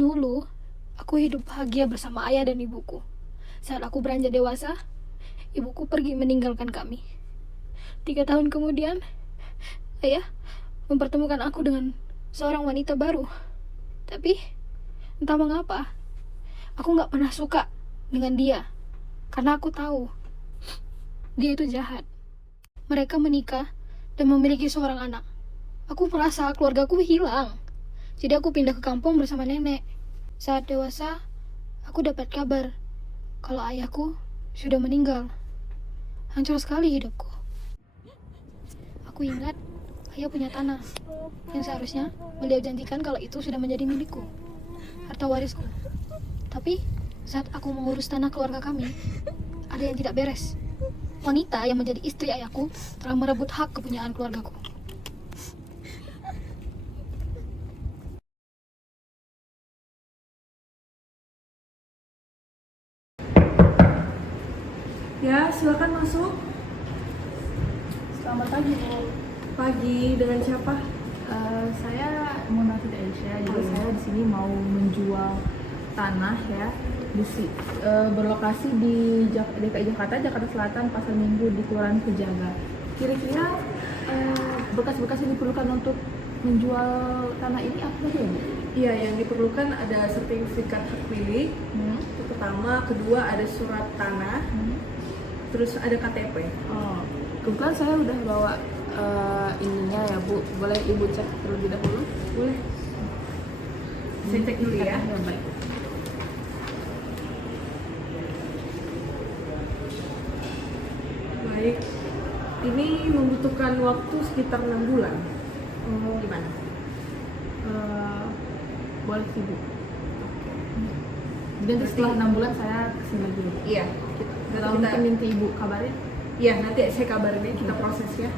Dulu, aku hidup bahagia bersama ayah dan ibuku. Saat aku beranjak dewasa, ibuku pergi meninggalkan kami. 3 tahun kemudian, ayah mempertemukan aku dengan seorang wanita baru. Tapi, entah mengapa, aku gak pernah suka dengan dia. Karena aku tahu, dia itu jahat. Mereka menikah dan memiliki seorang anak. Aku merasa keluargaku hilang. Jadi aku pindah ke kampung bersama nenek. Saat dewasa, aku dapat kabar kalau ayahku sudah meninggal. Hancur sekali hidupku. Aku ingat ayah punya tanah yang seharusnya beliau janjikan kalau itu sudah menjadi milikku, harta warisku. Tapi saat aku mengurus tanah keluarga kami, ada yang tidak beres. Wanita yang menjadi istri ayahku telah merebut hak kepunyaan keluargaku. Ya, silakan masuk. Selamat pagi, Bu. Pagi, dengan siapa? Saya Munafid Aisyah. Jadi saya di sini mau menjual tanah ya. Berlokasi di DKI Jakarta, Jakarta Selatan, Pasar Minggu di Kelurahan Pejaga. Kira-kira berkas-berkas yang diperlukan untuk menjual tanah ini apa saja, Bu? Iya, yang diperlukan ada sertifikat hak milik. Itu pertama, kedua ada surat tanah, terus ada KTP. Oh, kebetulan saya udah bawa ininya ya, Bu. Boleh Ibu cek terlebih dahulu? Boleh. Saya cek dulu ya. Ya, baik. Baik. Ini membutuhkan waktu sekitar 6 bulan. Gimana? Boleh sih, Bu. Nanti setelah 6 bulan saya kesini lagi, Bu. Iya. Kalau mungkin nanti Ibu kabarin. Iya, nanti saya kabarin ya, kita proses ya.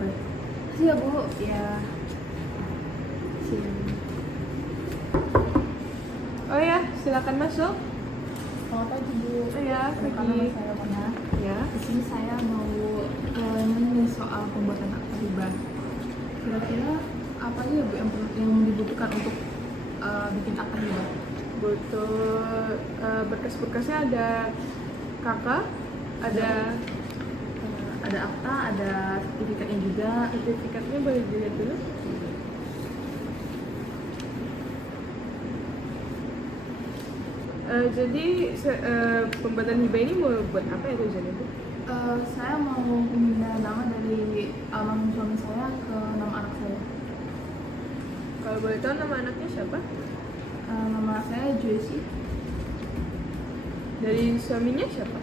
Baik. Makasih ya, Bu. Ya. Oh ya, silakan masuk. Selamat pagi, Bu. Iya, Perkenalkan pagi. nama saya Mona. Ya. Di sini saya mau nanya soal pembuatan akta hibah. Kira-kira apa aja ya, Bu, yang dibutuhkan untuk bikin akta hibah? Butuh berkas-berkasnya ada kakak, ada Ada akta, ada sertifikatnya juga. sertifikatnya, boleh dilihat dulu. Jadi pembuatan hibah ini mau buat apa ya tujuannya Bu? Saya mau memindah nama dari almarhum suami saya ke nama anak saya. Kalau boleh tahu nama anaknya siapa? Nama saya Joyce Dari suaminya siapa?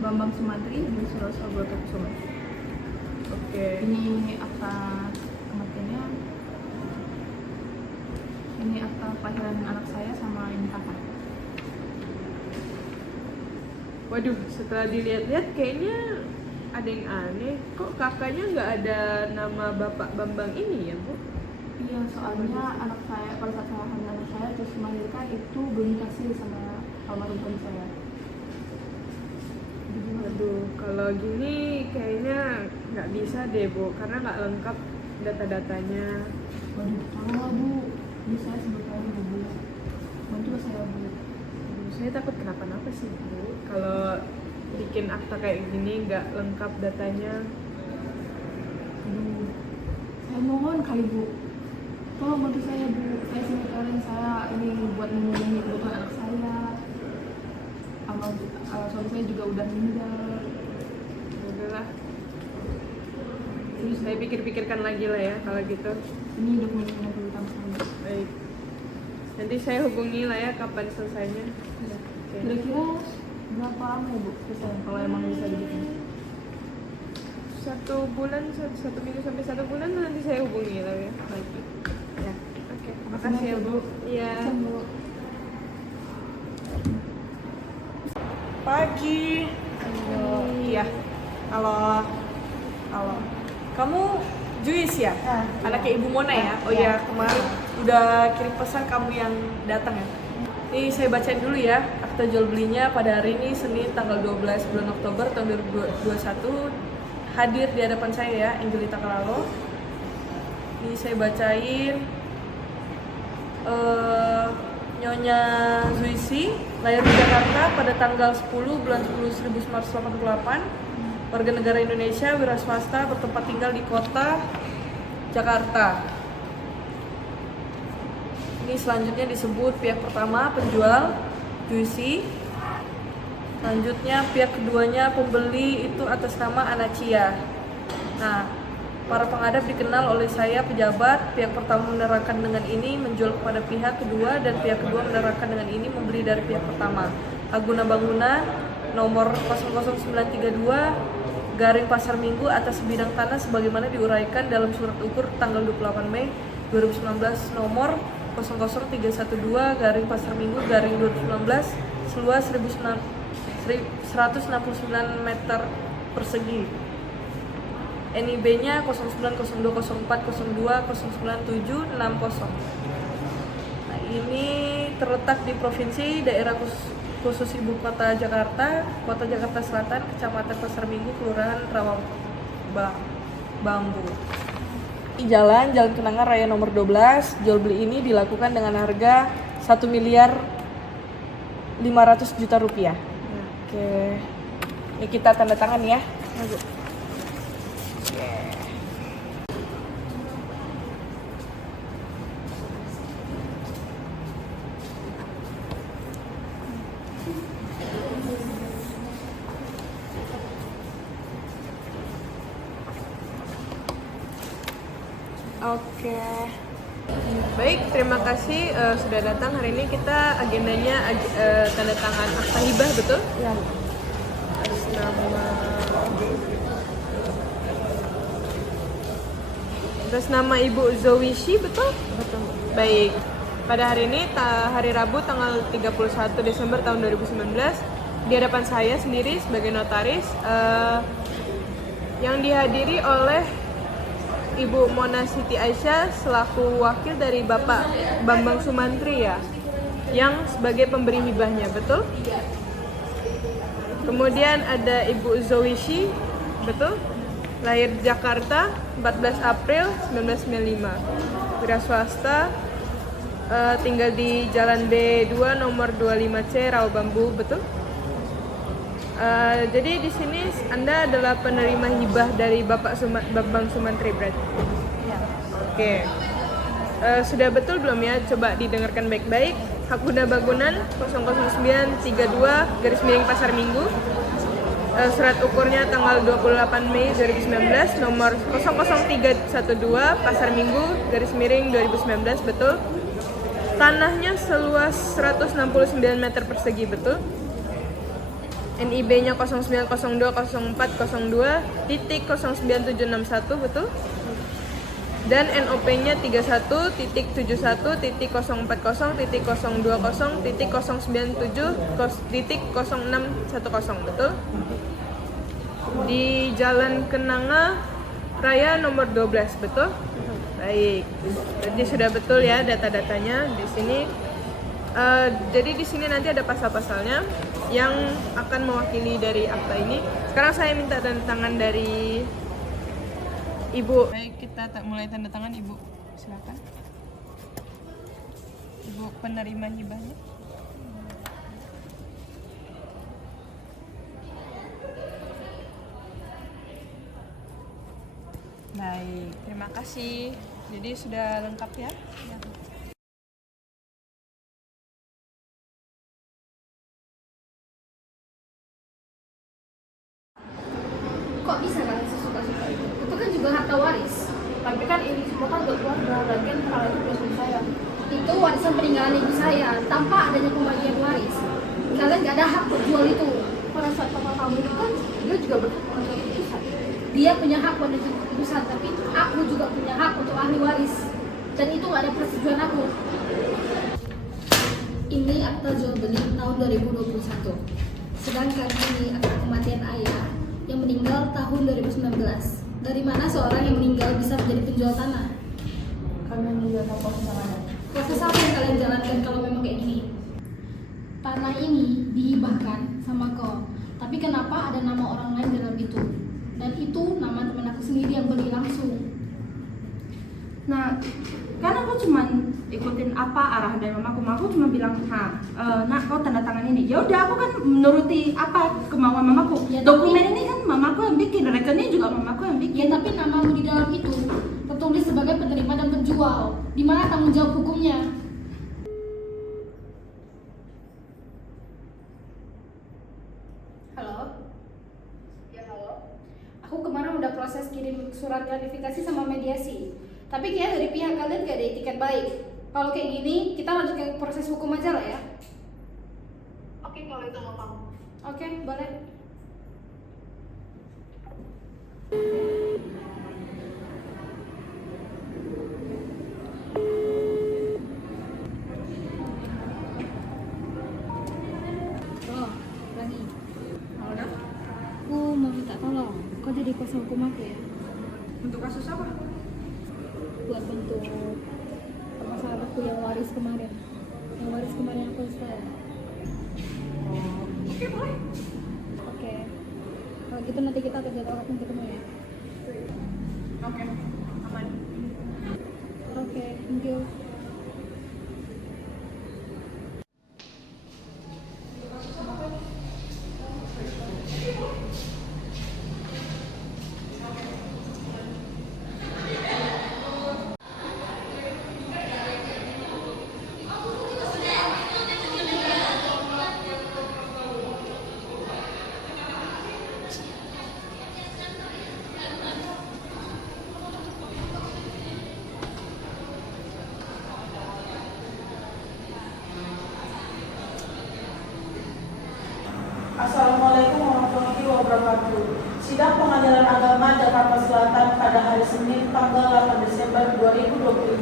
Bambang Sumantri di Suroso Brotokusumo. Oke. Ini akta kematiannya. Ini akta kelahiran anak saya sama ini kakak. Waduh, setelah dilihat-lihat kayaknya ada yang aneh. Kok kakaknya nggak ada nama Bapak Bambang ini ya Bu? Iya, soalnya anak saya pada saat saya hamil anak saya terus melahirkan itu belum dikasih sama almarhum suami saya. Waduh, kalau gini kayaknya nggak bisa deh Bu, karena nggak lengkap data-datanya. Waduh, tolonglah Bu, ini saya sebetulnya Bu. Bantulah saya Bu. Aduh, saya takut kenapa-napa sih Bu. Kalau bikin akta kayak gini nggak lengkap datanya. Aduh, saya mohon kali Bu, tolong bantu saya Bu. Saya sebetulnya saya ini buat memenuhi kebutuhan anak saya. Suami saya juga udah meninggal. Udahlah, saya pikir-pikirkan lagi lah ya kalau gitu. Ini dokumen yang perlu utama saya. Baik, nanti saya hubungi lah ya kapan selesainya. Ya. Oke. Kira-kira berapa lama ya Bu selesai kalau emang bisa dibikin? 1 bulan, 1 minggu sampai 1 bulan nanti saya hubungi lah ya. Baik. Ya, oke. Makasih ya Bu. Iya. Makasih, Bu. Pagi. Iya. Halo. Halo. Kamu Juis ya? Anaknya Ibu Mona ya? Oh iya, kemarin udah kirim pesan kamu yang datang ya. Nih saya bacain dulu ya. Akta jual belinya pada hari ini Senin tanggal 12 bulan Oktober tahun 2021. Hadir di hadapan saya ya, Angelita Kalalo. Ini saya bacain Nyonya Zuisi, lahir di Jakarta pada tanggal 10 bulan 10 1988, warga negara Indonesia, wira swasta, bertempat tinggal di kota Jakarta. Ini selanjutnya disebut pihak pertama penjual Zuisi. Selanjutnya pihak keduanya pembeli itu atas nama Anacia. Nah, para pengadap dikenal oleh saya pejabat. Pihak pertama menerangkan dengan ini menjual kepada pihak kedua, dan pihak kedua menerangkan dengan ini membeli dari pihak pertama. Aguna Bangunan nomor 00932 garing Pasar Minggu atas sebidang tanah sebagaimana diuraikan dalam surat ukur tanggal 28 Mei 2019 nomor 00312 garing Pasar Minggu garing 2019 seluas 169 meter persegi. NIB-nya 09020402099760. Nah, ini terletak di provinsi daerah khusus ibu kota Jakarta, Kota Jakarta Selatan, Kecamatan Pasar Minggu, Kelurahan Bambu. Di Jalan Kenangan Raya nomor 12. Jual beli ini dilakukan dengan harga 1.500.000.000 rupiah. Oke, ini kita tanda tangan ya. Oke. Baik, terima kasih sudah datang. Hari ini kita agendanya tanda tangan akta hibah, betul? Ya. Atas nama Ibu Zowishi, betul? Betul. Baik. Pada hari ini, hari Rabu tanggal 31 Desember tahun 2019, di hadapan saya sendiri sebagai notaris yang dihadiri oleh Ibu Mona Siti Aisyah selaku wakil dari Bapak Bambang Sumantri ya, yang sebagai pemberi hibahnya, betul? Kemudian ada Ibu Zowishi, betul? Lahir di Jakarta 14 April 1995, wira swasta, tinggal di Jalan B2 nomor 25C Rawabambu, betul? Jadi di sini Anda adalah penerima hibah dari Bapak Bambang Sumantri, berarti? Ya. Oke. Sudah betul belum ya? Coba didengarkan baik-baik. Hak guna bangunan 00932 Pasar Minggu. Surat ukurnya tanggal 28 Mei 2019 nomor 00312 Pasar Minggu _2019, betul? Tanahnya seluas 169 meter persegi, betul? NIB-nya 09020402.09761, betul? Dan NOP-nya 31.1.20.097.067.0610, betul? Di Jalan Kenanga Raya nomor 12, betul? Baik. Jadi sudah betul ya data-datanya di sini. Jadi di sini nanti ada pasal-pasalnya yang akan mewakili dari akta ini. Sekarang saya minta tanda tangan dari Ibu. Baik, kita mulai tanda tangan, Ibu. Silakan. Ibu penerima hibahnya. Baik, terima kasih. Jadi sudah lengkap ya? Ya. Kok bisa kalian sesuka-suka itu? Itu kan juga harta waris. Tapi kan ini semua kan untuk keluarga, lagian hal itu udah suami saya. Itu warisan peninggalan ibu saya. Tanpa adanya pembagian waris, kalian gak ada hak berjual itu. Pada saat papa kamu itu kan dia juga berhak untuk keputusan. Dia punya hak menentukan keputusan, tapi aku juga punya hak untuk ahli waris. Dan itu gak ada persetujuan aku. Ini akta jual beli tahun 2021. Sedangkan ini akta kematian ayah yang meninggal tahun 2019. Dari mana seorang yang meninggal bisa menjadi penjual tanah? Kalian juga tahu proses yang ada. Proses apa yang kalian jalankan kalau memang kayak gini? Tanah ini dihibahkan sama kau, tapi kenapa ada nama orang lain dalam itu? Dan itu nama teman aku sendiri yang beli langsung. Nah, kan aku cuman ikutin apa arahan dari mamaku. Mamaku cuma bilang, nak kau tanda tangan ini. Ya udah, aku kan menuruti apa kemauan mamaku. Ya, Dokumen ini kan mamaku yang bikin, rekening juga mamaku yang Ya bikin. tapi namamu di dalam itu tertulis sebagai penerima dan penjual. Di mana tanggung jawab hukumnya? Halo? Ya halo. Aku kemarin udah proses kirim surat klarifikasi sama mediasi. Tapi kayaknya dari pihak kalian gak ada etiket baik. Kalau kayak gini, kita lanjut ke proses hukum aja lah ya. Oke kalau itu mau kamu. Oke, boleh. Oh, Rani. Halo. Aku mau minta tolong. Kau jadi kuasa hukum aku ya? Untuk kasus apa? Buat bentuk permasalahan aku yang waris kemarin. Yang waris kemarin aku saya. Oke, boleh. Oke. Kalau gitu nanti kita akan jadwal waktu ketemu ya. Oke, aman. Oke, thank you. Assalamualaikum warahmatullahi wabarakatuh. Sidang Pengadilan Agama Jakarta Selatan pada hari Senin tanggal 8 Desember 2025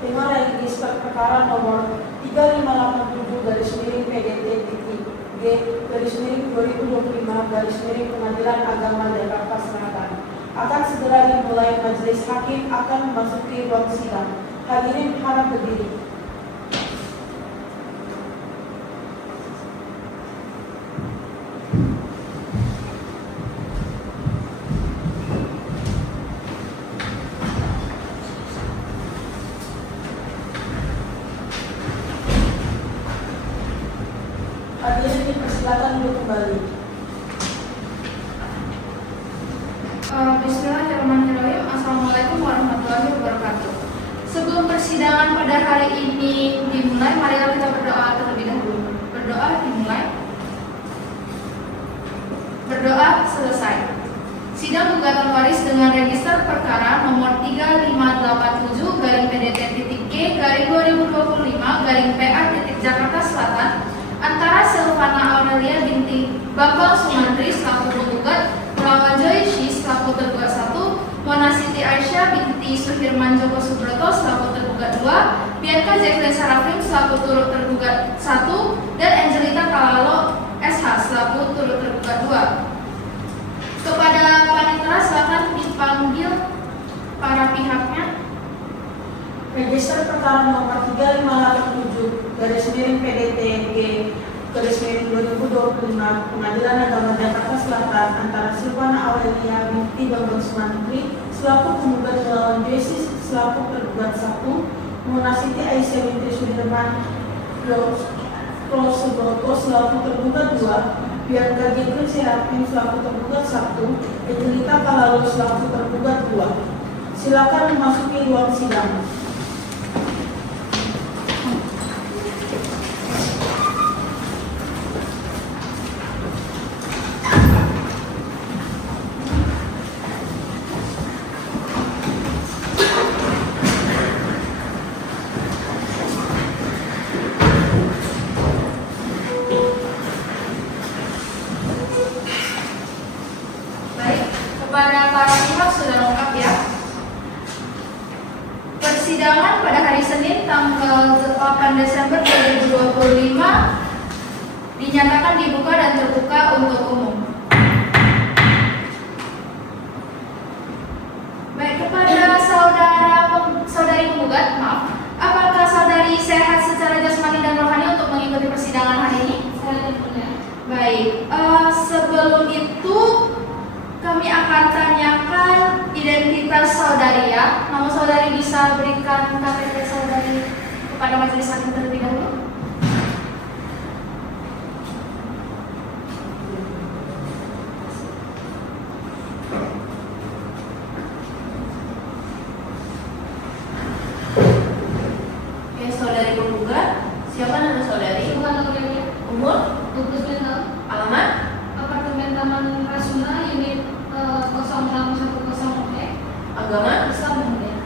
dengan register perkara nomor 3587-PDT-G-2025 Pengadilan Agama Jakarta Selatan akan segera dimulai. Majelis Hakim akan memasuki ruang sidang. Hadirin harap berdiri. Hadirin dipersilakan duduk kembali. Bismillahirrahmanirrahim. Assalamualaikum warahmatullahi wabarakatuh. Sebelum persidangan pada hari ini dimulai, marilah kita berdoa terlebih dahulu. Berdoa dimulai. Berdoa selesai. Sidang gugatan waris dengan register perkara nomor 3587-PDT-G-2025-PA Jakarta Selatan antara Silvana Aurelia binti Bambang Sumantri selaku penggugat melawan Joy Shi selaku tergugat 1, Mona Siti Aisyah binti Suhirman Joko Subroto selaku tergugat 2, Bianca Jacqueline Sarafim selaku turut tergugat 1, dan Angelita Kalalo SH selaku turut tergugat 2. Kepada panitera silakan dipanggil para pihaknya. Register perkara nomor 3587-PDT-G-2025 Pengadilan Agama Jakarta Selatan antara Silvana Aurelia binti Bambang Sumantri selaku penggugat melawan Joyce selaku tergugat 1, Mona Siti Aisyah binti Sudirman Joko Subroto selaku tergugat 2, Bianca Jacqueline Serafin selaku tergugat 1, Angelita Kalalo selaku tergugat 2. Silakan memasuki ruang sidang. Baik, kepada para pihak sudah lengkap ya. Persidangan pada hari Senin tanggal 8 Desember 2025 dinyatakan dibuka dan terbuka untuk umum. Baik, kepada saudari penggugat, maaf, apakah saudari sehat secara jasmani dan rohani untuk mengikuti persidangan hari ini? Baik, sebelum itu kami akan tanyakan identitas saudari ya. Nama saudari bisa berikan KTP saudari kepada majelis hakim terlebih dahulu. Oke, saudari penggugat, siapa nama saudari? Bukan Aurelia. Umur? 29 tahun. Alamat? Apartemen Taman Rasuna, unit 0610E. Agama? Islam dan budaya.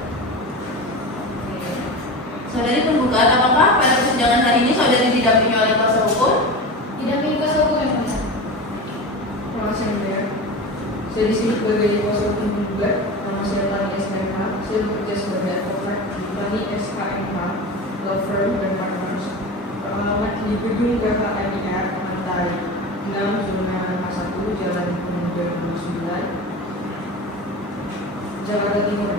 Saudari penggugat, apakah pada persidangan hari ini saudari didampingi oleh kuasa hukum? Didampingi kuasa hukum yang mulia. Terima kasih Yang Mulia. Saya di sini sebagai kuasa hukum penggugat. Nama saya Tani SKMH. Saya bekerja sebagai advokat di Tani SKMH, law firm dan partners. Beralamat di gedung KKNIR Pantai 6 Zona 1 Jalan Pemuda 29 Jakarta Timur.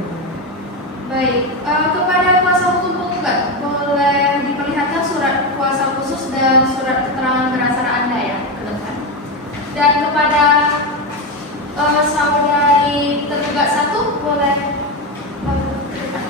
Baik, kepada kuasa hukum penggugat boleh diperlihatkan surat kuasa khusus dan surat keterangan beracara Anda ya ke depan. Dan kepada saudari tergugat 1 boleh ke depan.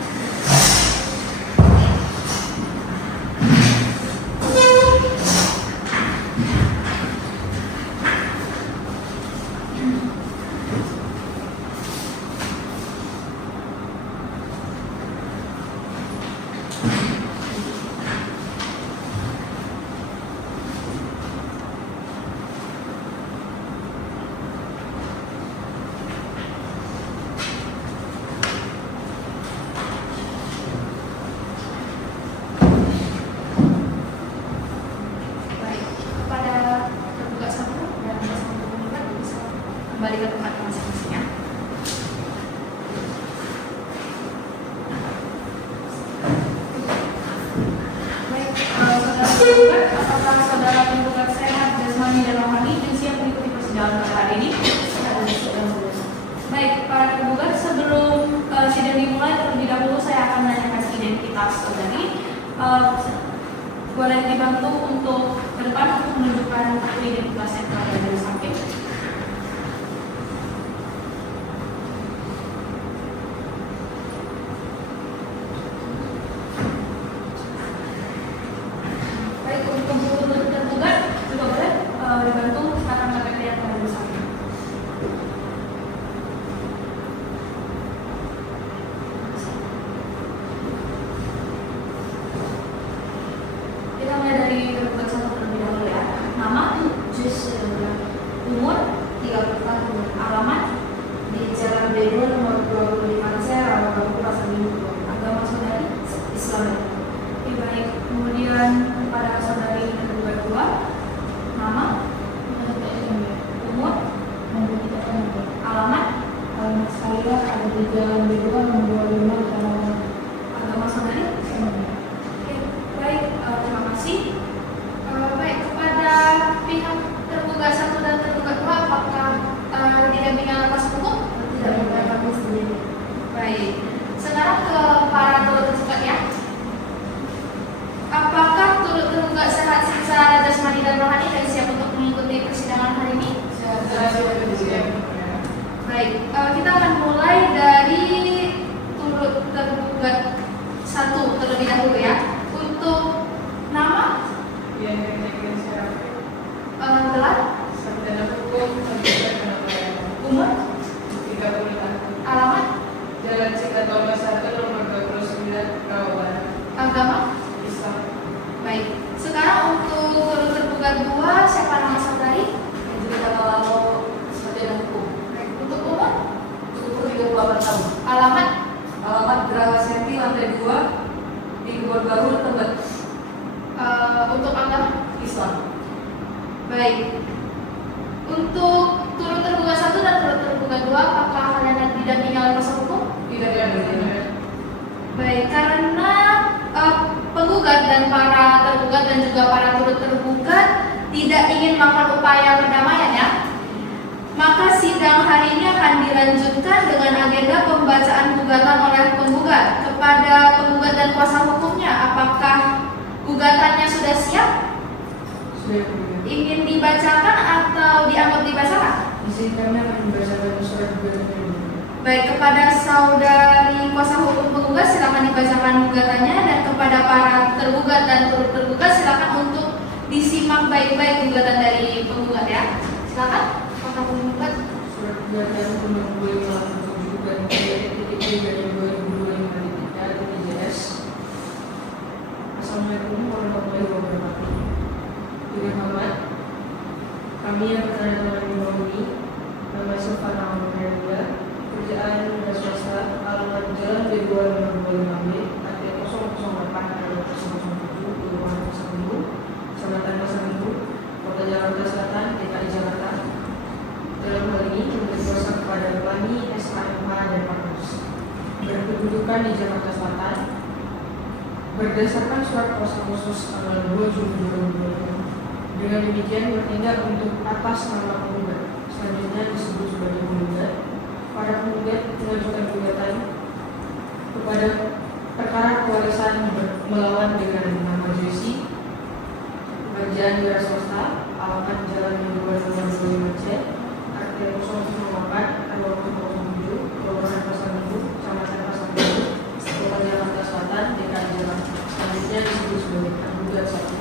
Baik, kepada tergugat 1 dan kuasa hukum penggugat bisa kembali ke tempat masing-masing ya. Baik, saudara penggugat, apakah saudara penggugat sehat jasmani dan rohani dan siap mengikuti persidangan pada hari ini? Baik, para penggugat, sebelum sidang dimulai terlebih dahulu saya akan menanyakan identitas saudari. Boleh dibantu untuk ke depan untuk menunjukkan kartu identitasnya kepada majelis hakim. Baik, untuk tergugat juga boleh dibantu akan KTP yang kepada majelis hakim. Kita mulai dari tergugat 1 terlebih dahulu ya. Nama? Umur? 30 tahun. Alamat? Di Jalan Bedul nomor 25 saya Rawamangun Pasar Minggu. Agama saudari? Islam. Oke, baik. Kemudian kepada saudari tergugat 2, nama? Umur? Alamat? Alamat saya ada di Jalan Bedul nomor 25 Rawamangun. Agama saudari? Oke, baik. Terima kasih. Baik, kepada pihak tergugat 1 dan tergugat 2, apakah didampingi oleh kuasa hukum? Tidak boleh kami sendiri. Baik. Sekarang ke para turut tergugat ya. Apakah turut tergugat sehat secara jasmani dan rohani dan siap untuk mengikuti persidangan hari ini? Baik, kita akan mulai dari turut tergugat 1 terlebih dahulu ya. Untuk nama, gelar, umur, alamat, Jalan Cikatama 1 nomor 29 Rawabaran. agama. Islam. Baik, sekarang untuk turut tergugat 2, siapa nama saudari? Baik, untuk umur, 38 tahun. alamat, Alamat Geraha Senti lantai 2 di Kebon Baru, Tebet, untuk agama. Islam. Baik, untuk turut tergugat 1 dan turut tergugat 2, apakah kalian didampingi oleh kuasa hukum? Tidak Baik, karena penggugat dan para tergugat dan juga para turut tergugat tidak ingin melakukan upaya perdamaian ya, maka sidang hari ini akan dilanjutkan dengan agenda pembacaan gugatan oleh penggugat kepada penggugat dan kuasa hukumnya. Apakah gugatannya sudah siap? Sudah. Ingin dibacakan atau dianggap dibacakan? Di sini kami akan membacakan surat gugatan ini. Baik, kepada saudari kuasa hukum penggugat silakan dibacakan gugatannya, dan kepada para tergugat dan turut tergugat silakan untuk disimak baik-baik gugatan dari penggugat ya. Silakan, kuasa hukum penggugat. Surat gugatan nomor 2587 dan titik dari 2025 Assalamualaikum warahmatullahi wabarakatuh. Dengan hormat, kami yang bertanya ini, nama Silvana Aurelia, kerjaan dinas swasta, alamat Jalan B2 nomor 25B, RT 008 RW 007, Kelurahan Pasar Minggu, Kecamatan Pasar Minggu, Kota Jakarta Selatan, DKI Jakarta. Dalam hal ini memberi kuasa kepada Bani, SKMH dan Partners berkedudukan di Jakarta Selatan berdasarkan surat kuasa khusus tanggal 2 Juni 2020. Dengan demikian bertindak untuk atas nama penggugat, selanjutnya disebut sebagai penggugat. Para penggugat mengajukan gugatan kepada perkara pewarisan melawan dengan nama Joyce, pekerjaan wira swasta, alamat Jalan Mingguan nomor 25C, RT 008 RW 007, Kelurahan Pasar Minggu, Kecamatan Pasar Minggu, Kota Jakarta Selatan, DKI Jakarta. Selanjutnya disebut sebagai penggugat 1.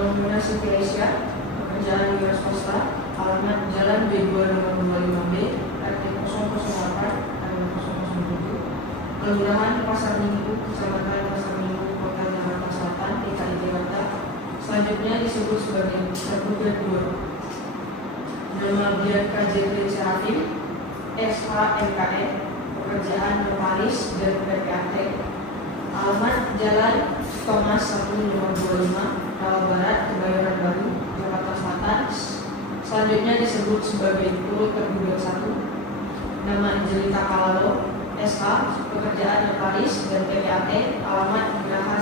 Nama Siti Aisyah, pekerjaan wira swasta, alamat Jalan B2 nomor 25B, RT 008 RW 007, Kelurahan Pasar Minggu, Kecamatan Pasar Minggu, Kota Jakarta Selatan, DKI Jakarta. Selanjutnya disebut sebagai tergugat 2. Nama Bianca Jeffrey Serafim, SHMKE, pekerjaan notaris dan PPAT, alamat Jalan Thomas 1 nomor 25 Rawa Barat, Kebayoran Baru, Jakarta Selatan. Selanjutnya disebut sebagai turut tergugat 1. Nama Angelita Kalalo, SH, pekerjaan notaris dan PPAT, alamat Geraha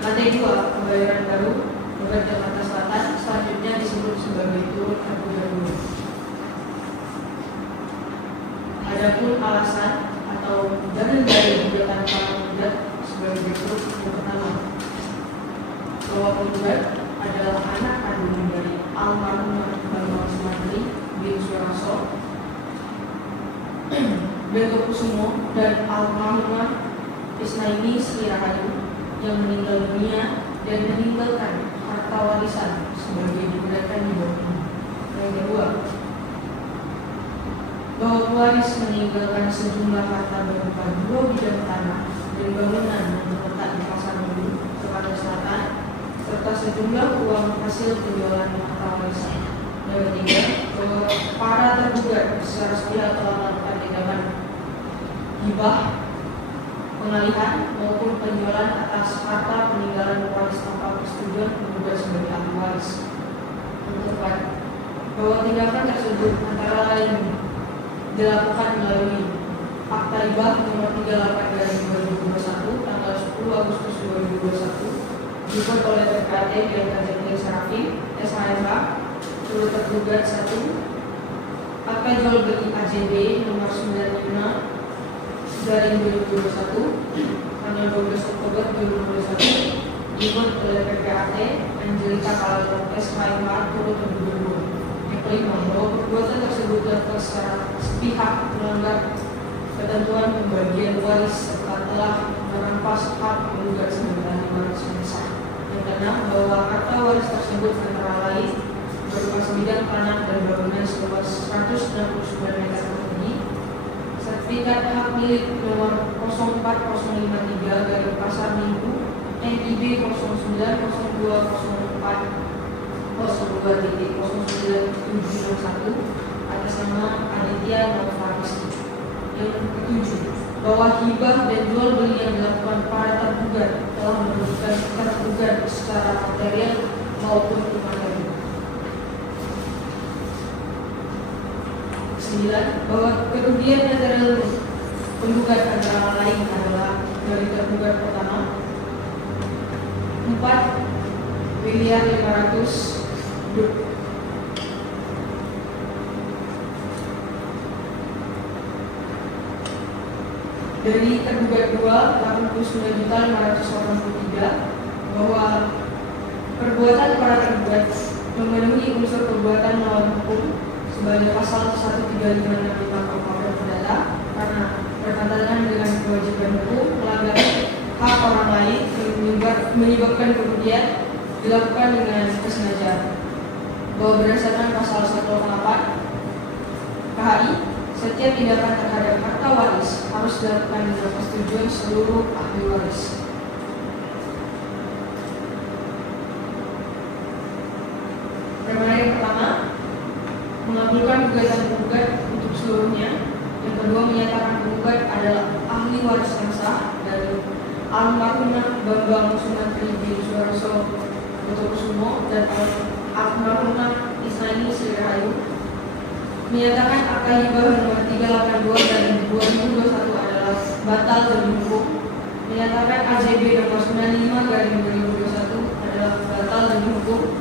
Lantai 2, Kebayoran Baru, Bogor, Jakarta Selatan. Selanjutnya disebut sebagai turut tergugat 2. Adapun alasan atau dalil dari gugatan para penggugat sebagai berikut. Yang pertama, bahwa penggugat adalah anak kandung dari almarhumah Bambang Sumatri bin Suroso Beto Kusumo dan almarhumah Isnaini Sri Rahayu yang meninggal dunia dan meninggalkan harta warisan sebagai digunakan di bawah. Yang kedua, bahwa pewaris meninggalkan sejumlah harta berupa 2 bidang tanah dan bangunan yang terletak di Pasar Minggu, Jakarta Selatan, serta sejumlah uang hasil penjualan harta warisan. Yang ketiga, bahwa para tergugat secara sepihak telah melakukan tindakan hibah, pengalihan maupun penjualan atas harta peninggalan waris tanpa persetujuan penggugat sebagai ahli waris. Yang keempat, bahwa tindakan tersebut antara lain dilakukan melalui Akta Hibah nomor 38 dari 2021 tanggal 10 Agustus 2021 dibuat oleh PPAT Bianca Jeffrey Serafim, SHMK, turut tergugat 1. Akta jual beli AJB nomor 95 dari 2021 tanggal 12 Oktober 2021 dibuat oleh PPAT Angelita Kalalo, SHMK, turut tergugat 2. Yang kelima, bahwa perbuatan tersebut dilakukan secara sepihak melanggar ketentuan pembagian waris serta telah merampas hak penggugat sebagai ahli waris yang sah. Yang keenam, bahwa harta waris tersebut antara lain berupa sebidang tanah dan bangunan seluas 169 meter persegi, sertifikat hak milik nomor 04053 dari Pasar Minggu NIB 090204 02.09761 atas nama Aditya Novanto. Yang ketujuh, bahwa hibah dan jual beli yang dilakukan para tergugat telah merugikan tergugat secara material maupun imaterial. 9. Bahwa kerugian material penggugat antara lain adalah dari tergugat pertama 4.500.000.000 dari tergugat 2 89.583, bahwa perbuatan para tergugat memenuhi unsur perbuatan melawan hukum sebagai pasal 1356 KUHP Perdata karena bertentangan dengan kewajiban hukum, melanggar hak orang lain, menyebabkan kerugian, dilakukan dengan kesengajaan. Bahwa berdasarkan pasal 108 KHI, setiap tindakan terhadap harta waris harus dilakukan dengan persetujuan seluruh ahli waris. Perkara yang pertama, mengabulkan gugatan penggugat untuk seluruhnya. Yang kedua, menyatakan penggugat adalah ahli waris yang sah dari almarhumah Bambang Sumantri bin Suharso Kusumo dan almarhumah Isnani Sri Rahayu. Menyatakan akta hibah nomor 382 dari 2021 adalah batal demi hukum. Menyatakan AJB nomor 95 dari 2021 adalah batal demi hukum.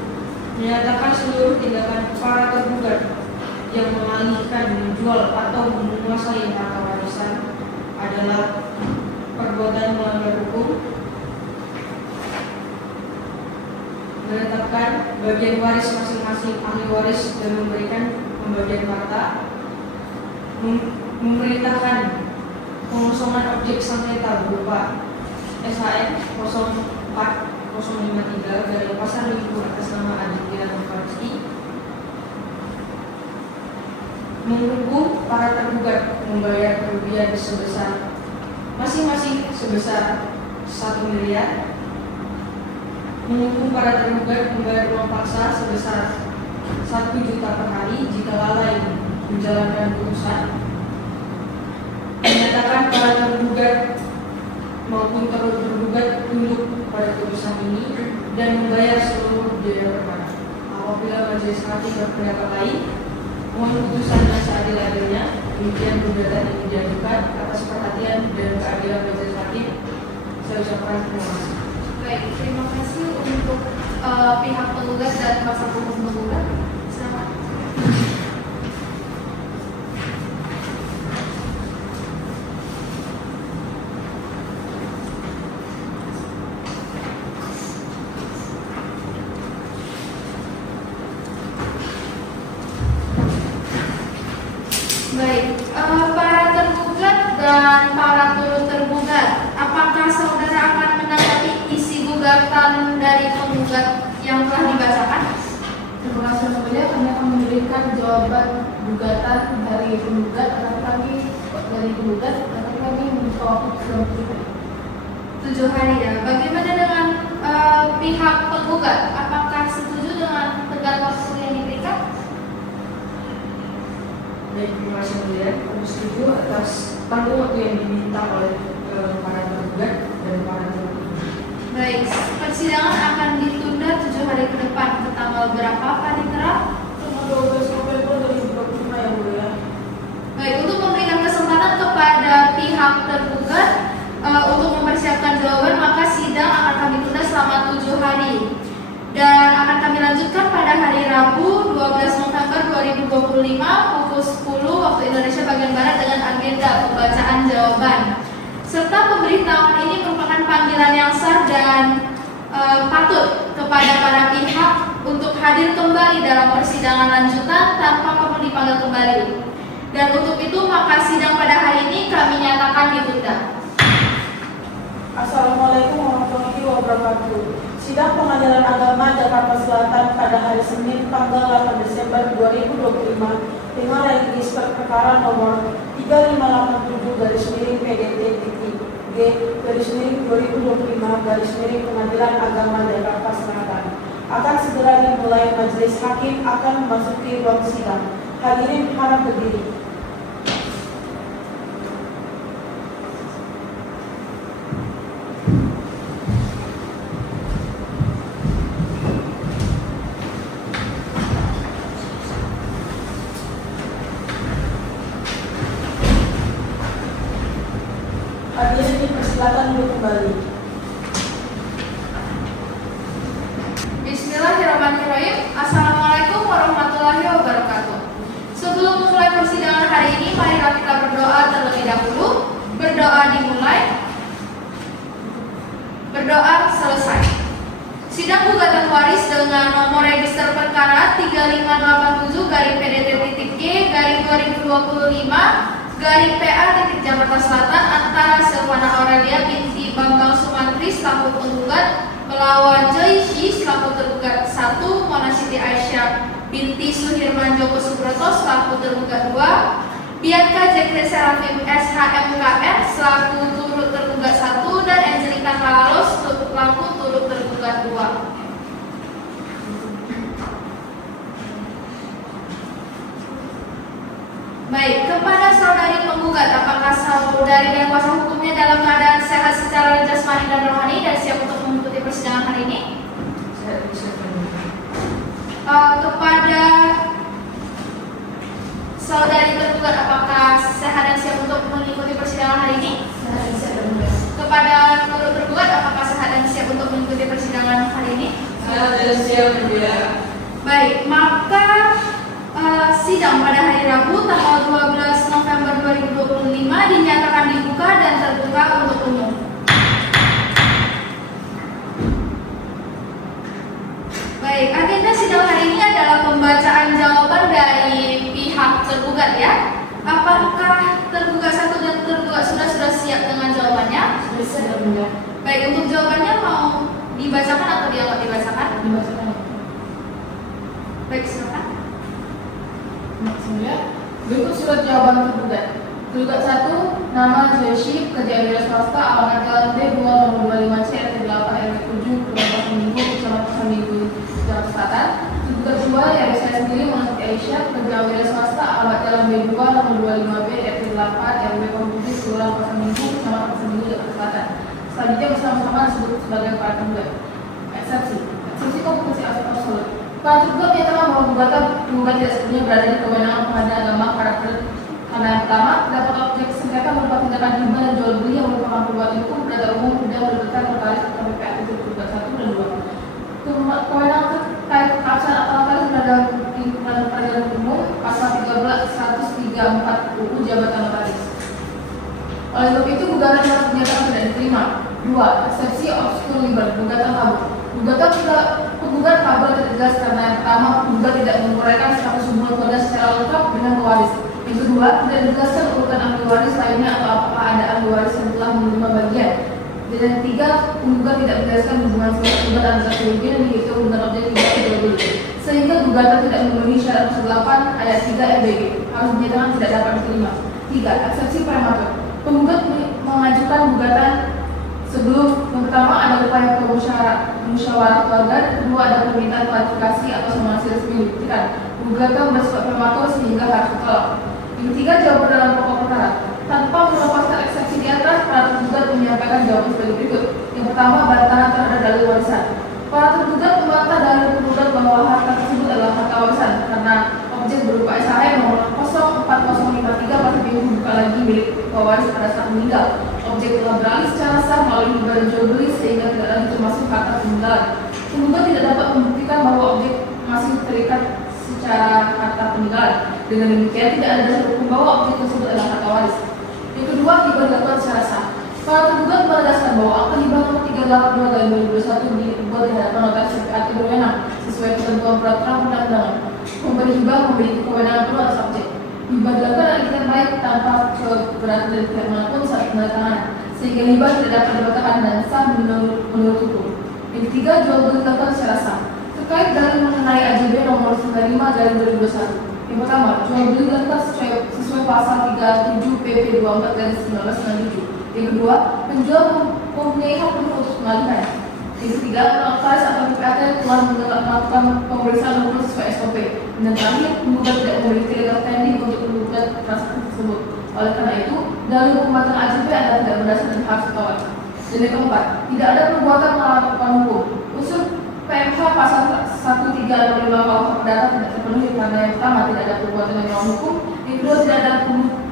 Menyatakan seluruh tindakan para tergugat yang mengalihkan, menjual atau menguasai harta warisan adalah perbuatan melanggar hukum. Menetapkan bagian waris masing-masing ahli waris dan memberikan pembagian harta. Memerintahkan pengosongan objek sengketa berupa SHN 04053 dari Pasar Minggu atas nama Aditya Novarski. Menghukum para tergugat membayar kerugian sebesar masing-masing sebesar 1 miliar. Menghukum para tergugat membayar uang paksa sebesar 1 juta per hari jika lalai menjalankan putusan. Menyatakan para tergugat maupun tergugat tunduk pada putusan ini dan membayar seluruh biaya perkara. Apabila majelis hakim berpendapat lain, mohon putusan yang seadil-adilnya. Demikian gugatan yang diajukan. Atas perhatian dan keadilan majelis hakim, saya ucapkan terima kasih. Baik, terima kasih untuk pihak penggugat dan kuasa hukum penggugat. Selamat. Baik, para tergugat dan para turut tergugat, apakah saudara akan menanggapi isi gugatan dari penggugat yang telah dibacakan? Terima kasih yang mulia, kami akan memberikan jawaban gugatan dari penggugat akan kami membuka waktu 7 hari ya. Bagaimana dengan pihak penggugat? Apakah setuju dengan tenggat waktu yang diberikan? Baik, terima kasih yang mulia. Kami setuju atas tanggung waktu yang diminta oleh para tergugat dan para tergugat. Baik, persidangan akan ditunda 7 hari ke depan ke tanggal berapa, Pak Ditra? Tanggal 12 November 2025 yang mulia. Baik, untuk memberikan kesempatan kepada pihak tergugat untuk mempersiapkan jawaban, maka sidang akan kami tunda selama 7 hari dan akan kami lanjutkan pada hari Rabu 12 November 2025 pukul 10 waktu Indonesia bagian Barat dengan agenda pembacaan jawaban serta pemberitahuan. Ini merupakan panggilan yang sah dan patut kepada para pihak untuk hadir kembali dalam persidangan lanjutan tanpa perlu dipanggil kembali. Dan untuk itu maka sidang pada hari ini kami nyatakan ditunda. Assalamualaikum warahmatullahi wabarakatuh. Sidang Pengadilan Agama Jakarta Selatan pada hari Senin tanggal 8 Desember 2025 dengan register perkara nomor 3587-PGT-G-2025 Pengadilan Agama Jakarta Selatan akan segera dimulai. Majelis hakim akan memasuki ruang sidang. Hadirin harap berdiri. Hadirin dipersilakan duduk kembali. Bismillahirrahmanirrahim. Assalamualaikum warahmatullahi wabarakatuh. Sebelum memulai persidangan hari ini, marilah kita berdoa terlebih dahulu. Berdoa dimulai, berdoa selesai. Sidang gugatan waris dengan nomor register perkara 3587-PDT-G-2025-PA Jakarta Selatan antara Silvana Aurelia binti Bambang Sumantri selaku penggugat melawan Joyci selaku tergugat 1, Mona Siti Aisyah binti Suhirman Joko Subroto selaku tergugat 2, Bianca Jekte Serafim SHMKR selaku turut tergugat 1, dan Angelika Kalalos selaku turut tergugat 2. Baik, kepada saudari penggugat, apakah saudari dan kuasa hukumnya dalam keadaan sehat secara jasmani dan rohani dan siap untuk mengikuti persidangan hari ini? Saya bisa Kepada saudari tergugat, apakah sehat dan siap untuk mengikuti persidangan hari ini? Kepada turut tergugat, apakah sehat dan siap untuk mengikuti persidangan hari ini? Saya dan siap mulia. Baik, maka sidang pada hari Rabu tanggal 12 November 2025 dinyatakan dibuka dan terbuka untuk umum. Baik, agenda sidang hari ini adalah pembacaan jawaban dari pihak tergugat ya. Apakah tergugat 1 dan tergugat sudah siap dengan jawabannya? Saya mulia. Baik, untuk jawabannya mau dibacakan atau dianggap dibacakan? Dibacakan. Baik, silakan. Maksudnya, berikut surat jawaban tergugat. Tergugat 1, nama Joyci, kerja wira swasta, alamat Jalan B 2 nomor 25C RT 8 RW 7 Kelurahan Minggu, Kecamatan Minggu, Jakarta Selatan. Tergugat 2, yaitu saya sendiri Mona Siti Aisyah, kerja wira swasta, alamat Jalan B 2 nomor 25B RT 8 RW 7 Kelurahan Pasar Minggu, Kecamatan Pasar Minggu, Jakarta Selatan. Selanjutnya bersama-sama disebut sebagai para tergugat. Eksepsi kompetensi absolut. Para tergugat menyatakan bahwa gugatan tidak sepenuhnya berada di kewenangan pengadilan agama karakter karena yang pertama, terdapat objek sengketa berupa tindakan hibah dan jual beli yang merupakan perbuatan hukum perdata umum dan berdasarkan terkait KPPA tergugat 1 dan 2. Kewenangan terkait keabsahan atau notaris berada di peradilan umum pasal 13 134 UU Jabatan Notaris. Oleh sebab itu, gugatan harus dinyatakan tidak diterima. 2. Eksepsi obskur liber, gugatan kabur. Penggugat kabur tidak jelas karena yang pertama, penggugat tidak menguraikan status hubungan keluarga secara lengkap dengan pewaris. Yang kedua, tidak dijelaskan urutan ahli waris lainnya atau apakah ada ahli waris yang telah menerima bagian. Dan yang ketiga, penggugat tidak menjelaskan hubungan penggugat antara kerugian yang dihitung dengan objek hibah jual beli. Sehingga gugatan tidak memenuhi syarat pasal 8 ayat 3 RBG harus dinyatakan tidak dapat diterima. 3. Eksepsi prematur. Penggugat mengajukan gugatan sebelum yang pertama ada upaya musyawarah keluarga, dan kedua ada permintaan klarifikasi atau somasi resmi dibuktikan. Gugatan bersifat prematur sehingga harus ditolak. Yang ketiga, jawaban dalam pokok perkara. Tanpa melepaskan eksepsi di atas, para tergugat menyampaikan jawaban sebagai berikut. Yang pertama, bantahan terhadap dalil warisan. Para tergugat membantah dalil penggugat bahwa harta tersebut adalah harta warisan karena objek berupa SHM nomor 04053 pada minggu bukan lagi milik pewaris pada saat meninggal. Objek telah beralih secara sah melalui hibah dan jual beli sehingga tidak lagi termasuk harta peninggalan. Penggugat tidak dapat membuktikan bahwa objek masih terikat secara harta peninggalan. Dengan demikian tidak ada dasar hukum bahwa objek tersebut adalah harta waris. Yang kedua, hibah dilakukan secara sah. Para tergugat menegaskan bahwa akta hibah nomor 382/2021 dibuat di hadapan notaris CPAT berwenang sesuai ketentuan peraturan perundang-undangan. Pemberi hibah memiliki kewenangan penuh atas objek. Hibah dilakukan dengan ikhtiar baik tanpa keberatan dari pihak manapun saat penandatanganan, sehingga hibah tidak dapat dibatalkan dan sah menurut hukum. Yang ketiga, jual beli dilakukan secara sah. Terkait dalil mengenai AJB nomor 95/2021. Yang pertama, jual beli dilakukan sesuai pasal 37 PP 24/1997. Yang kedua, penjual mempunyai hak penuh untuk pengalihan. Yang ketiga, notaris atau PPAT telah melakukan pemeriksaan hukum sesuai SOP. Dan terakhir, penggugat tidak memiliki legal standing untuk menggugat transaksi tersebut. Oleh karena itu, dalil pembatalan AJB adalah tidak berdasar dan harus ditolak. Dan yang keempat, tidak ada perbuatan melakukan hukum. Unsur PMH pasal 1365 KUH Perdata tidak terpenuhi karena yang pertama tidak ada perbuatan yang melawan hukum, yang kedua tidak ada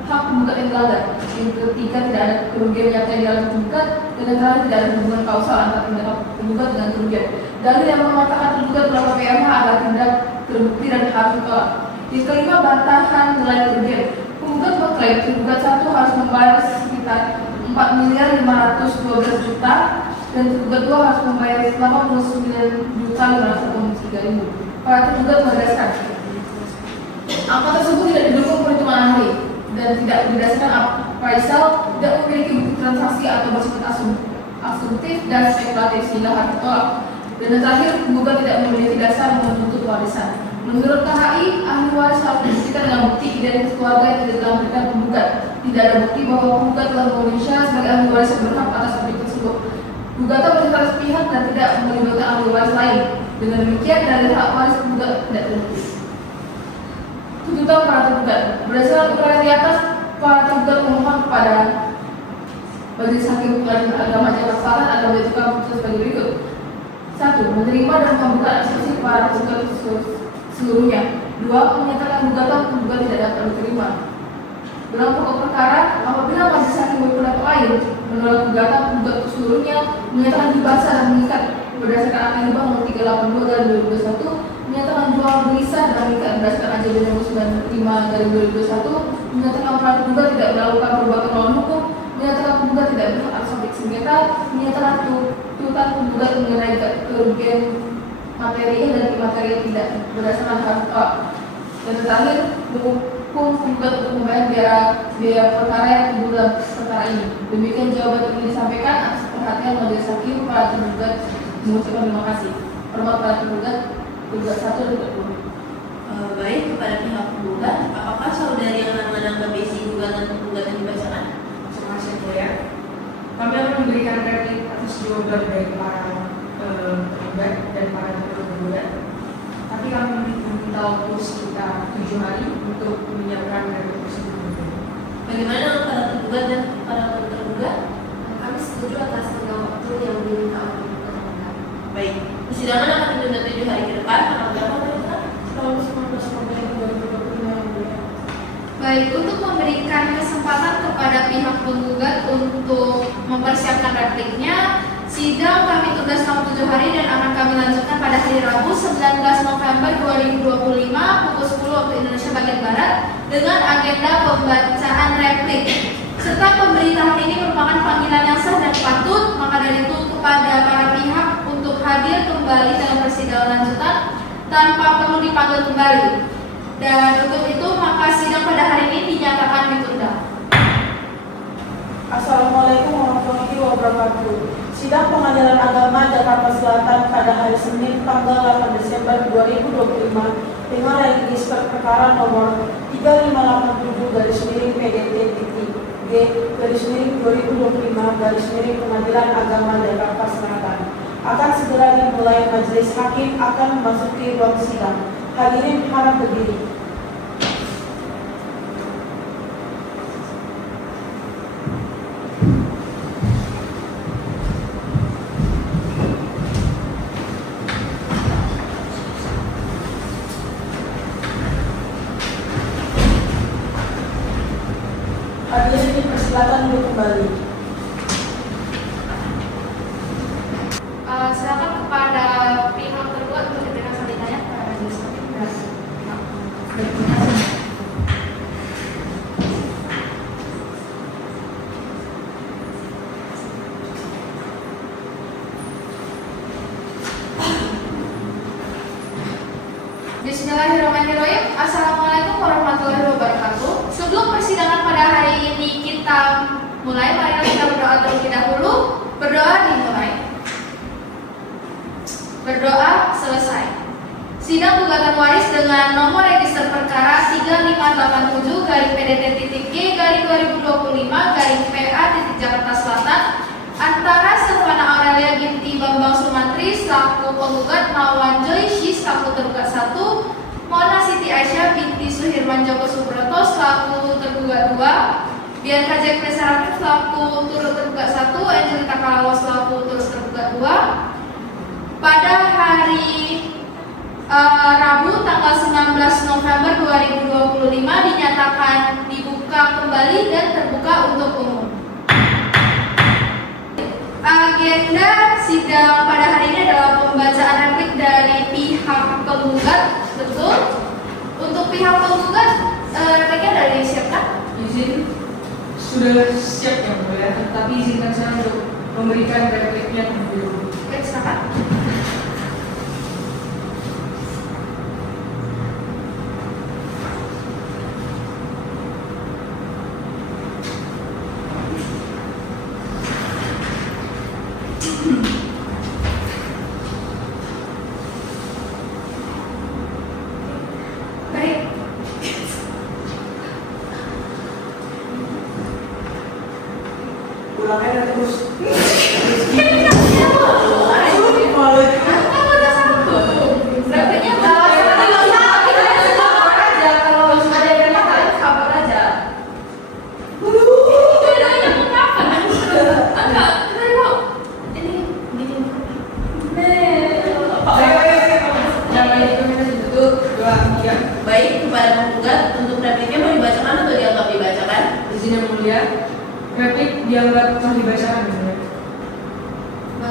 hak penggugat yang dilanggar, yang ketiga tidak ada kerugian nyata yang dialami penggugat, dan yang terakhir tidak ada hubungan kausal antara tindakan penggugat dengan kerugian. Dalil yang mengatakan tergugat melakukan PMH adalah tindak terbukti dan harus ditolak. Yang kelima, bantahan nilai kerugian. Penggugat mengklaim tergugat 1 harus membayar sekitar 4.512.000.000 dan tergugat 2 harus membayar 89.503.000. Para tergugat menegaskan angka tersebut tidak didukung perhitungan ahli dan tidak berdasarkan appraisal, tidak memiliki bukti transaksi atau bersifat asumtif dan spekulatif sehingga harus ditolak. Dan yang terakhir, penggugat tidak memiliki dasar menuntut warisan. Menurut KHI, ahli waris harus dibuktikan dengan bukti identitas keluarga yang tidak dilampirkan penggugat. Tidak ada bukti bahwa penggugat telah memenuhi syarat sebagai ahli waris yang berhak atas objek tersebut. Gugatan bersifat sepihak dan tidak melibatkan ahli waris lain. Dengan demikian, dari hak waris penggugat tidak terbukti. Tuntutan para tergugat. Berdasarkan uraian di atas, para tergugat memohon kepada Majelis Hakim Pengadilan Agama Jakarta Selatan agar menjatuhkan putusan sebagai berikut. 1. Menerima dan membuka eksekusi para tergugat seluruhnya. 2. Menyatakan gugatan penggugat tidak dapat diterima. Dalam pokok perkara, apabila Majelis Hakim berpendapat lain menolak gugatan penggugat seluruhnya, menyatakan dibahas dan mengikat berdasarkan Akta Hibah nomor 382/2021, menyatakan jual beli sah dan mengikat berdasarkan AJB nomor 95/2021, menyatakan para tergugat tidak melakukan perbuatan melawan hukum, menyatakan penggugat tidak berhak atas objek sengketa, menyatakan tuntutan penggugat mengenai kerugian material dan imaterial tidak berdasarkan hak tolak. Dan terakhir, mendukung penggugat untuk membayar biaya perkara yang timbul dalam perkara ini. Demikian jawaban ini disampaikan atas perhatian Majelis Hakim. Para tergugat mengucapkan terima kasih. Hormat para tergugat 1 dan 2. Baik, kepada pihak penggugat, apakah saudari yang akan menanggapi isi gugatan penggugat yang dibacakan? Terima kasih ya. Kami akan memberikan replik atas jawaban dari para tergugat dan para tergugat. Tapi kami meminta waktu sekitar 7 hari untuk menyiapkan replik tersebut. Bagaimana para tergugat dan para tergugat? Kami setuju atas tenggang waktu yang diminta oleh tergugat. Baik, persidangan akan ditunda 7 hari ke depan. Tanggal berapa ternyata? Tahun 19 November 2025. Baik, untuk memberikan kesempatan kepada pihak penggugat untuk mempersiapkan repliknya, sidang kami tunda selama 7 hari dan akan kami lanjutkan pada hari Rabu 19 November 2025 pukul 10 waktu Indonesia bagian Barat dengan agenda pembacaan replik. Serta pemberitahan ini merupakan panggilan yang sah dan patut, maka dari itu kepada para pihak untuk hadir kembali dalam persidangan lanjutan tanpa perlu dipanggil kembali. Dan untuk itu maka sidang pada hari ini dinyatakan ditunda. Assalamualaikum warahmatullahi wabarakatuh. Sidang Pengadilan Agama Jakarta Selatan pada hari Senin tanggal 8 Desember 2025 dengan register perkara nomor 3587/PDT-G/2025 Pengadilan Agama Jakarta Selatan akan segera dimulai. Majelis Hakim akan memasuki ruang sidang. Hadirin harap berdiri. Hadirin dipersilakan duduk kembali. Silakan kepada pihak tergugat untuk diberikan sambutannya kepada majelis hakim. Bismillahirrahmanirrahim. Assalamualaikum warahmatullahi wabarakatuh. Sebelum persidangan pada hari ini kita mulai, mari kita berdoa terlebih dahulu. Berdoa dimulai. Berdoa selesai. Sidang gugatan waris dengan nomor register perkara 3587-PDT-G/2025-PA Jakarta antara Silvana Aurelia binti Bambang Sumantri selaku penggugat melawan Joyce selaku tergugat 1, Mona Siti Aisyah binti Suhirman Joko Subroto selaku tergugat 2, Bianca Jack Presaratif selaku turut tergugat 1, Angelita Kalawa selaku turut tergugat 2. Pada hari Rabu tanggal 19 November 2025 dinyatakan dibuka kembali dan terbuka untuk umum. Agenda sidang pada hari ini adalah pembacaan replik dari pihak penggugat. Betul? Untuk pihak penggugat repliknya dari siapa? Izin sudah siap yang mulia, tetapi izinkan saya untuk memberikan repliknya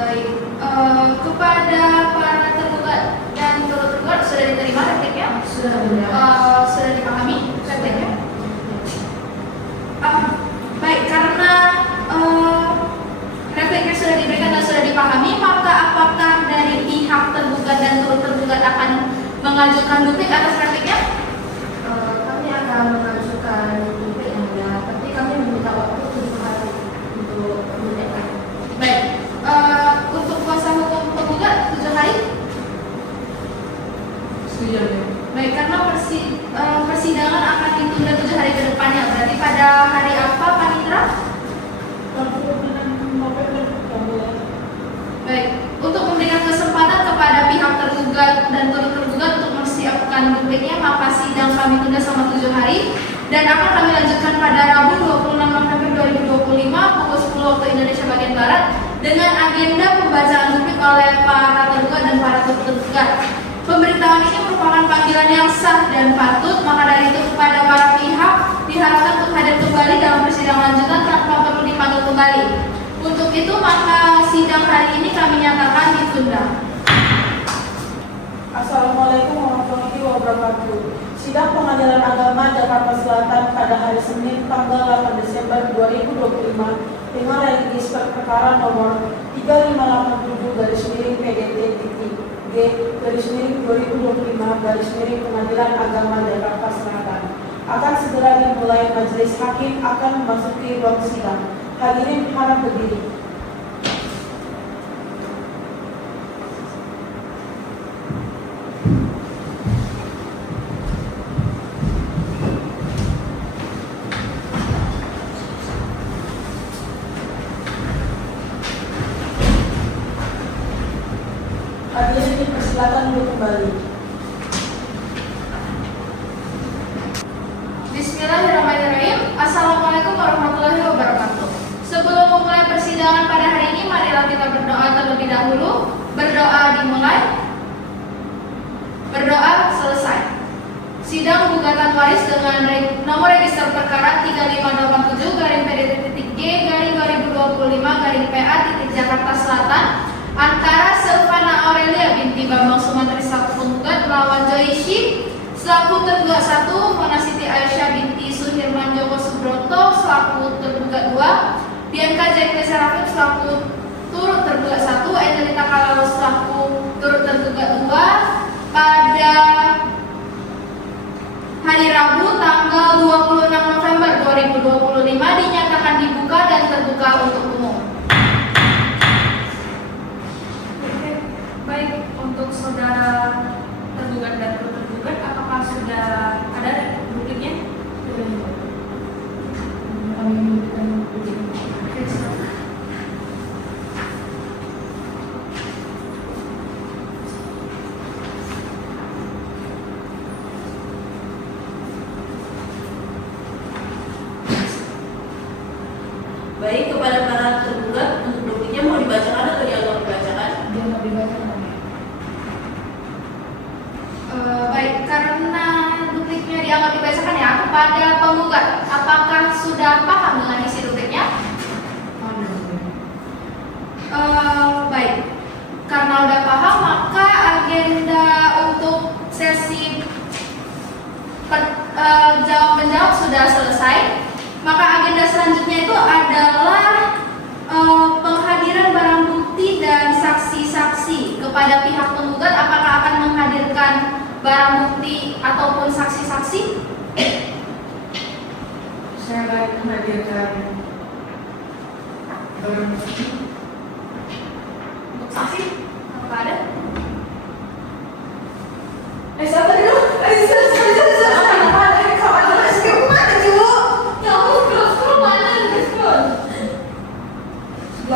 Baik, kepada para tergugat dan turut tergugat sudah diterima repliknya? Sudah dipahami repliknya? Baik, karena repliknya sudah diberikan dan sudah dipahami, maka apakah dari pihak tergugat dan turut tergugat akan mengajukan duplik atas repliknya? Kami akan mengajukan duplik yang mulia, tapi kami meminta waktu 7 hari untuk mendekat. Baik, untuk kuasa hukum penggugat 7 hari? Setuju ya. Baik, karena persidangan akan ditunda 7 hari ke depannya. Berarti pada hari apa, Panitra? 26 November yang mulia. Baik, untuk memberikan kesempatan kepada pihak tergugat dan turut tergugat untuk mempersiapkan dupliknya, maka sidang kami tunda selama 7 hari dan akan kami lanjutkan pada Rabu 26 November 2025 pukul 10 waktu Indonesia bagian Barat dengan agenda pembacaan duplik oleh para tergugat dan para turut tergugat. Pemberitahuan ini merupakan panggilan yang sah dan patut, maka dari itu kepada para pihak diharapkan untuk hadir kembali dalam persidangan lanjutan tanpa perlu dipanggil kembali. Untuk itu maka sidang hari ini kami nyatakan ditunda. Assalamualaikum warahmatullahi wabarakatuh. Sidang Pengadilan Agama Jakarta Selatan pada hari Senin tanggal 8 Desember 2025 dengan register perkara nomor 3587-PDT-G-2025 Pengadilan Agama Jakarta Selatan akan segera dimulai. Majelis hakim akan memasuki ruang sidang. Hadirin harap berdiri. Hadirin dipersilakan duduk kembali. Bismillahirrahmanirrahim. Assalamualaikum warahmatullahi wabarakatuh. Sebelum memulai persidangan pada hari ini, marilah kita berdoa terlebih dahulu. Berdoa dimulai. Berdoa selesai. Sidang gugatan waris dengan nomor register perkara 3587-PDT-G-2025-PA Jakarta antara Silvana Aurelia binti Bambang Sumantri selaku penggugat melawan Joyci selaku tergugat 1, Mona Siti Aisyah binti Suhirman Joko Subroto selaku tergugat 2, Bianca Jack Serafim selaku turut tergugat 1, Angelita Kalalo selaku turut tergugat 2 pada hari Rabu tanggal 26 November 2025 dinyatakan dibuka dan terbuka untuk umum. Baik, untuk saudara tergugat dan tergugat, apakah sudah ada dupliknya? Kami memberikan duplik. Baik, kepada para tergugat untuk dupliknya mau dibacakan atau dianggap dibacakan? Jangan dibacakan. Baik, karena dupliknya dianggap dibacakan ya, kepada penggugat, apakah sudah paham dengan isi dupliknya? Baik, karena udah paham maka agenda untuk sesi jawab menjawab sudah selesai. Maka agenda selanjutnya itu adalah penghadiran barang bukti dan saksi-saksi. Kepada pihak penggugat, apakah akan menghadirkan barang bukti ataupun saksi-saksi? Saya akan menghadirkan barang bukti. Untuk saksi, apakah ada? Siapa dulu?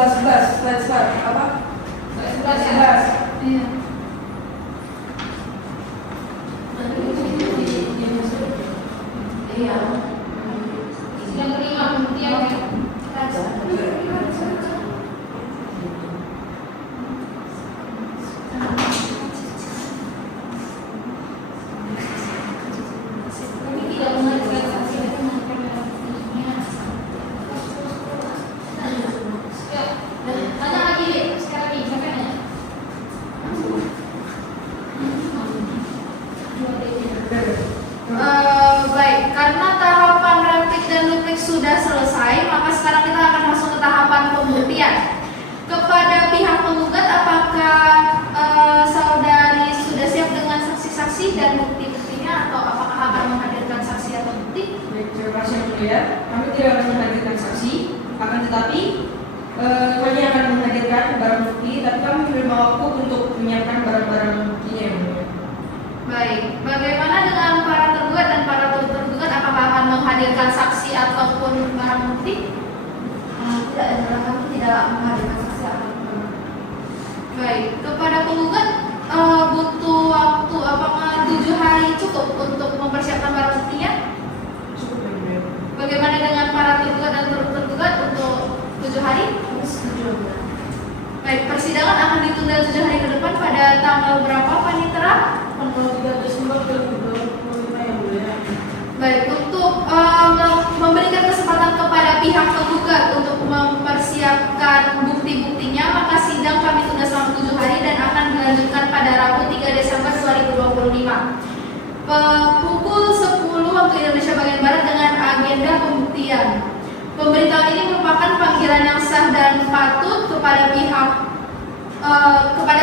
Sebelas. Apa? 11 ya? Iya. Iya. Yang kelima, pembuktian raja. Kami tidak menghadirkan saksi dan menghadirkan barang buktinya. Ya, tanya lagi deh, sekarang nih. menghadirkan saksi ataupun barang bukti? Tidak, yang mulia kami tidak menghadirkan saksi apapun. Baik, kepada penggugat butuh waktu apakah 7 hari cukup untuk mempersiapkan barang buktinya? Cukup ya, Bu ya. Bagaimana dengan para tergugat dan tergugat untuk 7 hari? Kami setuju, Bu. Baik, persidangan akan ditunda 7 hari ke depan pada tanggal berapa, Panitera? Tanggal 3 Desember 2025 yang mulia. Baik, untuk memberikan kesempatan kepada pihak penggugat untuk mempersiapkan bukti-buktinya, maka sidang kami tunda selama 7 hari dan akan dilanjutkan pada Rabu 3 Desember 2025. Pukul 10 waktu Indonesia bagian Barat dengan agenda pembuktian. Pemberitahuan ini merupakan panggilan yang sah dan patut kepada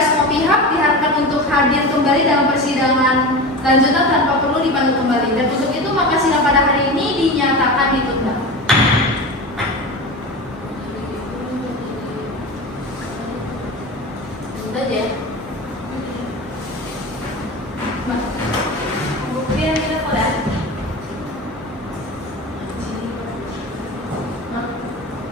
semua pihak diharapkan untuk hadir kembali dalam persidangan lanjutan tanpa perlu dipanggil kembali. Dan untuk itu maka sidang pada hari ini dinyatakan ditunda. Udah aja ya. Pembuktian kita pada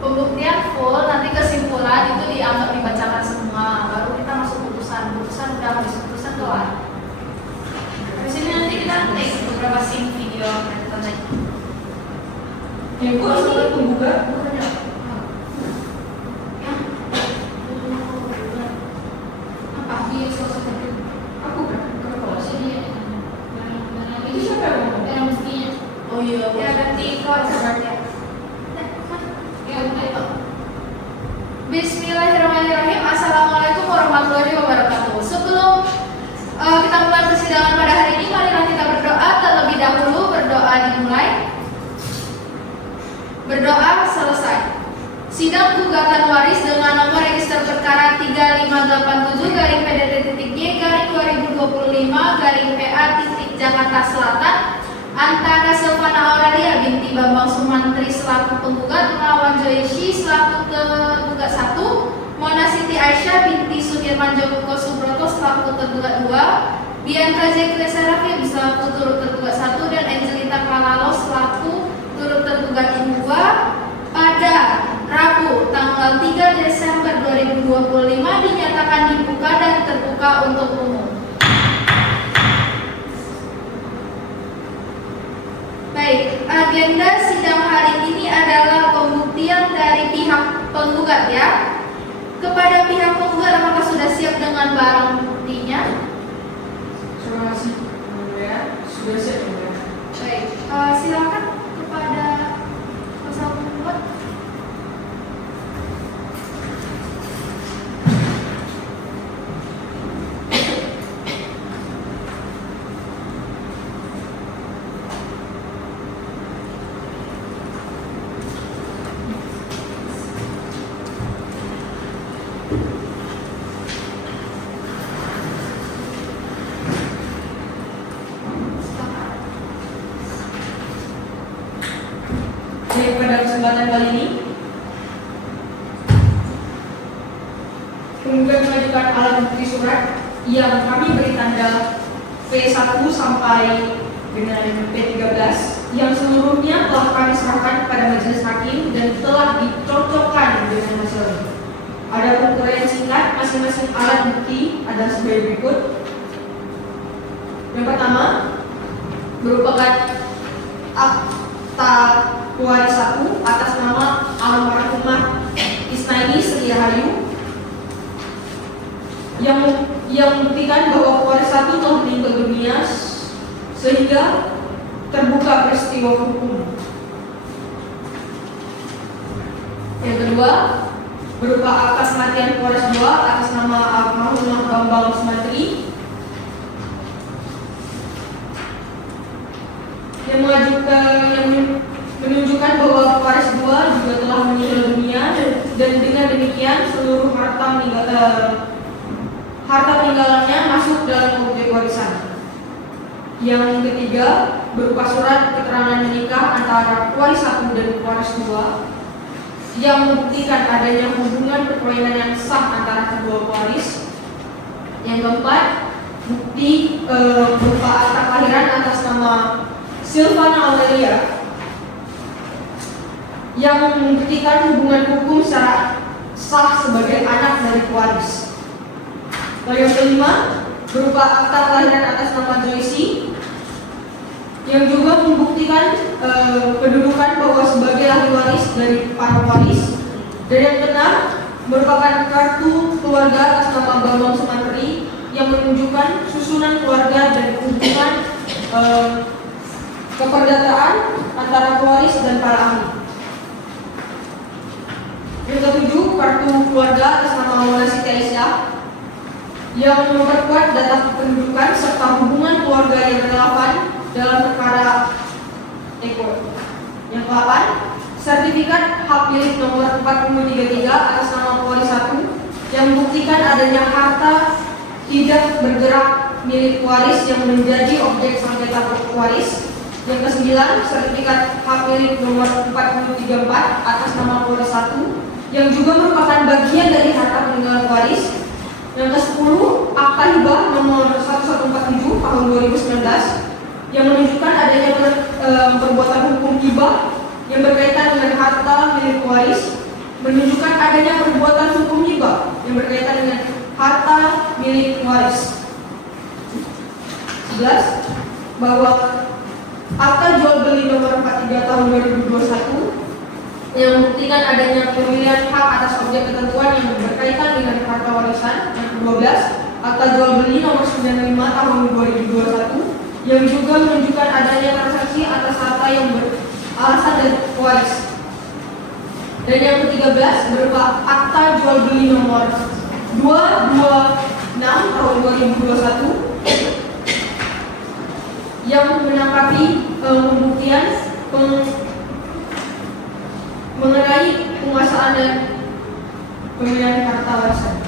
pembuktian full, nanti kesimpulan itu dianggap dibacakan semua, baru kita masuk putusan. Putusan udah habis, putusan keluar. Habis ini nanti kita take beberapa scene video yang kita naik. Ya, Bu, ini penggugat. Apa di sosok itu? Aku kan. Kalau sedih Itu siapa yang ngomong? yang mestinya. Oh iya, Ya ganti kawan berarti ya. Ya udah itu. Bismillahirrahmanirrahim. Assalamualaikum warahmatullahi wabarakatuh. Sebelum kita mulai persidangan pada hari ini, marilah kita berdoa terlebih dahulu. Berdoa dimulai. Berdoa selesai. Sidang gugatan waris dengan nomor register perkara 3587-PDT-Y-2025-PA Jakarta Selatan antara Silvana Aurelia binti Bambang Sumantri selaku penggugat melawan Joyci selaku tergugat 1, Mona Siti Aisyah binti Sudirman Joko Subroto selaku tergugat 2, Bianca Zekle Serafim selaku turut tergugat 1 dan Angelita Kalalo selaku turut tergugat 2 pada Rabu tanggal 3 Desember 2025 dinyatakan dibuka dan terbuka untuk umum. Baik, agenda sidang hari ini adalah pembuktian dari pihak penggugat ya. Kepada pihak penggugat apakah sudah siap dengan barang buktinya? Terima kasih, yang mulia. Sudah siap, yang mulia. Baik, silakan kepada kuasa penggugat. Jadi pada kesempatan kali ini, penggugat mengajukan alat bukti surat yang kami beri tanda P1 sampai dengan P13 yang seluruhnya telah kami serahkan kepada majelis hakim dan telah dicocokkan dengan hasil. Ada uraian singkat masing-masing alat bukti adalah sebagai berikut. Yang pertama merupakan akta waris 1 atas nama almarhumah Isnaini Sri Rahayu yang membuktikan bahwa waris 1 telah meninggal dunia sehingga terbuka peristiwa hukum. Yang kedua berupa akta kematian waris 2 atas nama almarhumah Bambang Sumantri yang menunjukkan bahwa waris 2 juga telah meninggal dunia dan dengan demikian seluruh harta peninggalannya masuk dalam objek warisan. Yang ketiga berupa surat keterangan menikah antara waris 1 dan waris 2 yang membuktikan adanya hubungan perkawinan yang sah antara kedua waris. Yang keempat bukti berupa akta kelahiran atas nama Silvana Aurelia yang membuktikan hubungan hukum secara sah sebagai anak dari pewaris. Lalu yang kelima berupa akta kelahiran atas nama Joyce yang juga membuktikan kedudukan bahwa sebagai ahli waris dari para waris. Dan yang keenam merupakan kartu keluarga atas nama Bambang Sumantri yang menunjukkan susunan keluarga dan hubungan keperdataan antara pewaris dan para ahli. Yang ketujuh, kartu keluarga atas nama Mona Siti Aisyah yang memperkuat data kependudukan serta hubungan keluarga yang relevan dalam perkara ekor. Yang ke-8, sertifikat hak milik nomor 4033 atas nama pewaris 1 yang membuktikan adanya harta tidak bergerak milik pewaris yang menjadi objek sengketa pewaris. Yang ke-9, sertifikat hak milik nomor 4034 atas nama pewaris 1 yang juga merupakan bagian dari harta peninggalan pewaris. Yang ke-10, akta hibah nomor 1147 tahun 2019 yang menunjukkan adanya perbuatan hukum hibah yang berkaitan dengan harta milik pewaris, menunjukkan adanya perbuatan hukum hibah yang berkaitan dengan harta milik pewaris. 11, bahwa akta jual beli nomor 43 tahun 2021 yang membuktikan adanya pemilihan hak atas objek ketentuan yang berkaitan dengan harta warisan. Yang ke-12, akta jual beli nomor 95 tahun 2021 yang juga menunjukkan adanya transaksi atas harta yang beralasan dari pewaris. Dan yang ke-13 berupa akta jual beli nomor 226 tahun 2021 yang menangkapi pembuktian mengenai penguasaan dan pemilihan harta warisan.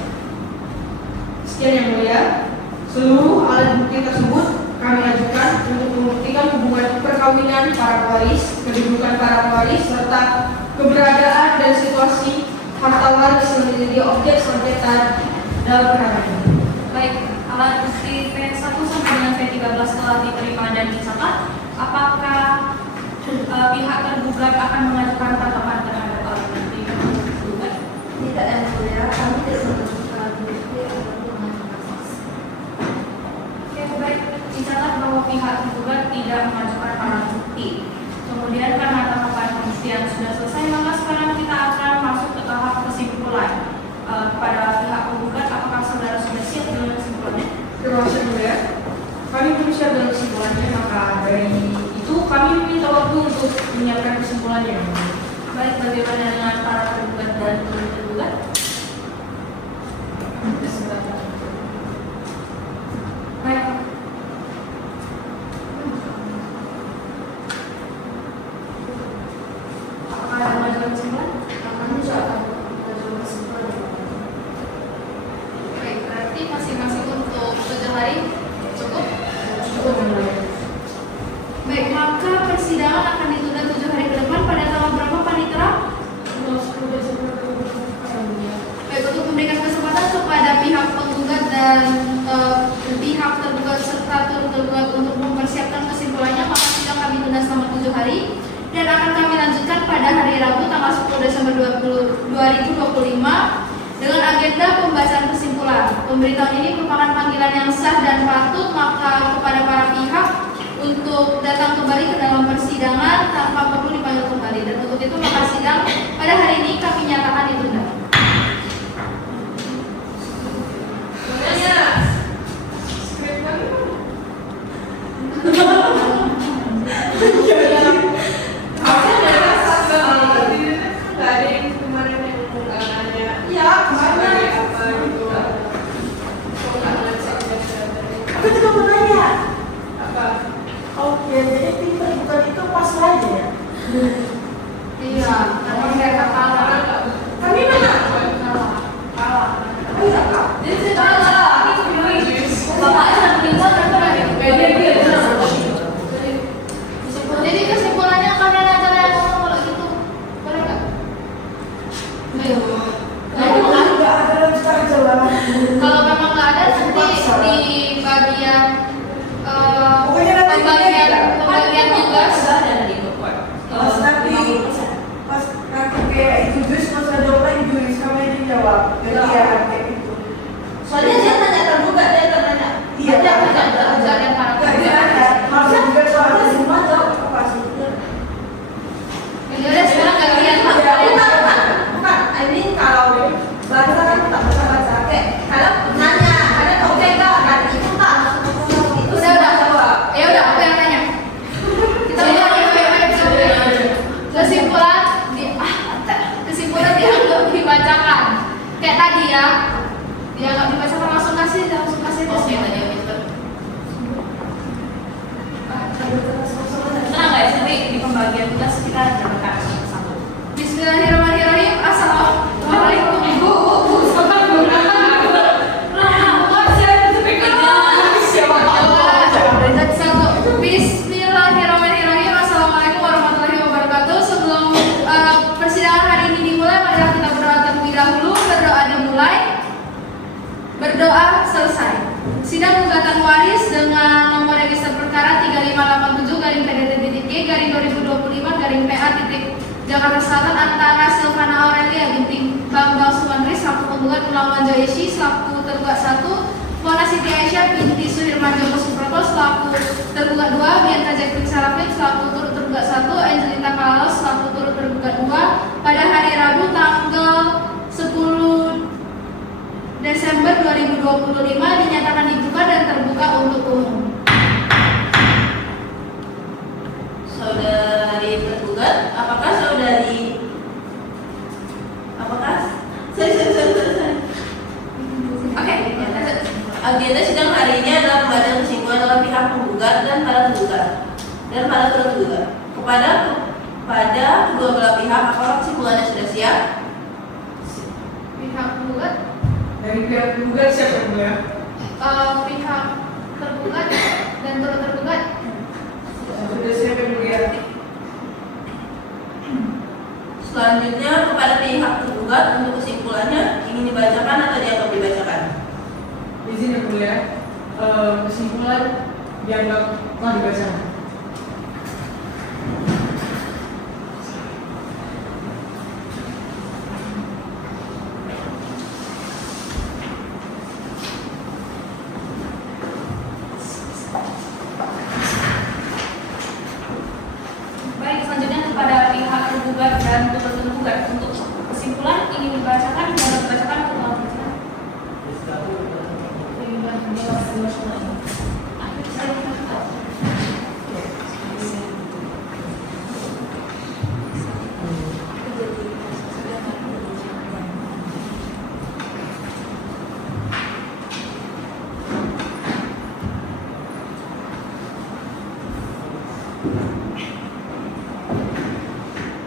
Sekian yang mulia, seluruh alat bukti tersebut kami ajukan untuk membuktikan hubungan perkawinan para pewaris, kedudukan para pewaris, serta keberadaan dan situasi harta waris yang menjadi objek sengketa dalam perkara ini. Baik, alat bukti P1 sampai dengan P13 telah diterima dan dicatat. Apakah pihak tergugat akan mengajukan tanggapan terhadap alat bukti tergugat? Tidak, yang mulia, kami tidak menemukan alat bukti ataupun mengajukan saksi. Oke, baik, dicatat bahwa pihak tergugat tidak mengajukan alat bukti. Kemudian karena tahapan pembuktian sudah selesai, maka sekarang kita akan masuk ke tahap kesimpulan. Kepada pihak penggugat, apakah saudara sudah siap dengan kesimpulannya? Terima kasih mulia. Kami belum siap dengan kesimpulannya, maka dari itu kami meminta waktu untuk menyiapkan kesimpulannya. Baik, bagaimana dengan para tergugat dan tergugat? Baik. Apakah ada mengajukan kesimpulan? Kami juga akan mengajukan kesimpulan. Baik, berarti masing-masing untuk 7 hari cukup? Cukup mulia. Baik, maka persidangan akan ditunda 7 hari ke depan pada tanggal berapa, Panitera? Baik, untuk memberikan kesempatan kepada pihak penggugat dan pihak tergugat serta tergugat untuk mempersiapkan kesimpulannya, maka sidang kami tunda selama 7 hari dan akan kami lanjutkan pada hari Rabu tanggal 10 Desember 2025 dengan agenda pembacaan kesimpulan. Pemberitahuan ini merupakan panggilan yang sah dan patut, maka kepada para pihak untuk datang kembali ke dalam persidangan tanpa perlu dipanggil kembali. Dan untuk itu maka sidang pada hari ini kami nyatakan ditunda. Aku juga mau nanya. Oke, jadi tim tergugat itu pas aja ya? Iya, karena mereka kalah. Kami mana? Kalah. Oh iya, Kak. Jadi kalah. Bapaknya meninggal mereka lagi. Jadi kesimpulannya kalian aja yang ngomong kalau gitu, boleh nggak? Ayo. Nggak ada lanjutan jalan. Kalau memang nggak ada nanti di bagian Pokoknya nanti pembagian tugas. Ada di report. pas nanti pas jawab. Jadi ya kayak gitu. Soalnya dia tanya tergugat, dia tanya. Iya. Tergugat dan para tergugat. Maksudnya soalnya semua jawab apa sih? Ya udah sekarang gantian Pak. Bukan, I mean kalau bahasa kan tak bisa baca. Kayak kalau nanya, ada oke nggak? Kan itu tak itu Udah. jawab. Ya udah, aku yang nanya. Kita mulai kesimpulan dianggap dibacakan. Kayak tadi ya, dianggap dibacakan langsung kasih Oke, tadi yang itu. Tenang guys, nanti di pembagian tugas kita jabarkan satu. Bismillahirrahmanirrahim. Assalamualaikum. Bismillahirrahmanirrahim. Assalamualaikum warahmatullahi wabarakatuh. Sebelum persidangan hari ini dimulai, marilah kita berdoa terlebih dahulu. Berdoa dimulai, berdoa selesai. Sidang gugatan waris dengan nomor register perkara 3587-PDT-G-2025-PA Jakarta Selatan antara Silvana Aurelia binti Bambang Sumantri selaku penggugat melawan Joyci selaku tergugat 1, Mona Siti Aisyah binti Sudirman Joko Suproto selaku tergugat 2, Bianca Jacqueline Sarafin selaku turut tergugat 1, Angelita Kalalos selaku turut tergugat 2 pada hari Rabu tanggal 10 Desember 2025 dinyatakan dibuka dan terbuka untuk umum. Saudari tergugat, apakah saudari sorry. Oke. Agenda sidang hari ini adalah pembacaan kesimpulan oleh pihak penggugat dan para tergugat dan para turut tergugat. Pada kedua belah pihak, apakah kesimpulannya sudah siap? Pihak penggugat, Dari pihak penggugat siapa yang mulai? pihak tergugat dan turut tergugat. Sudah siapa yang mulai? Selanjutnya kepada pihak tergugat untuk kesimpulannya ingin dibacakan atau dianggap dibacakan? Izin yang mulia, kesimpulan dianggap telah dibacakan. Baik, selanjutnya kepada pihak tergugat dan turut tergugat untuk kesimpulan ingin dibacakan, dianggap dibacakan atau tidak dibacakan?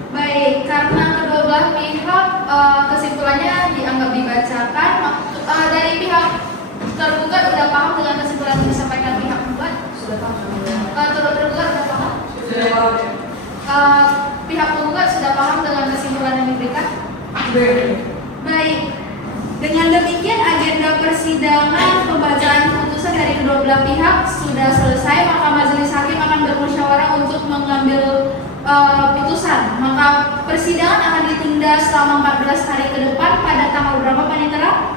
Baik, karena kedua belah pihak kesimpulannya dianggap dibacakan, dari pihak tergugat sudah paham dengan kesimpulan yang disampaikan pihak penggugat? Sudah paham. Turut tergugat sudah paham? Sudah paham. Pihak penggugat sudah paham dengan kesimpulan yang diberikan? Baik. Dengan demikian agenda persidangan pembacaan putusan dari kedua belah pihak sudah selesai, maka majelis hakim akan bermusyawarah untuk mengambil putusan. Maka persidangan akan ditunda selama 14 hari ke depan pada tanggal berapa Panitera?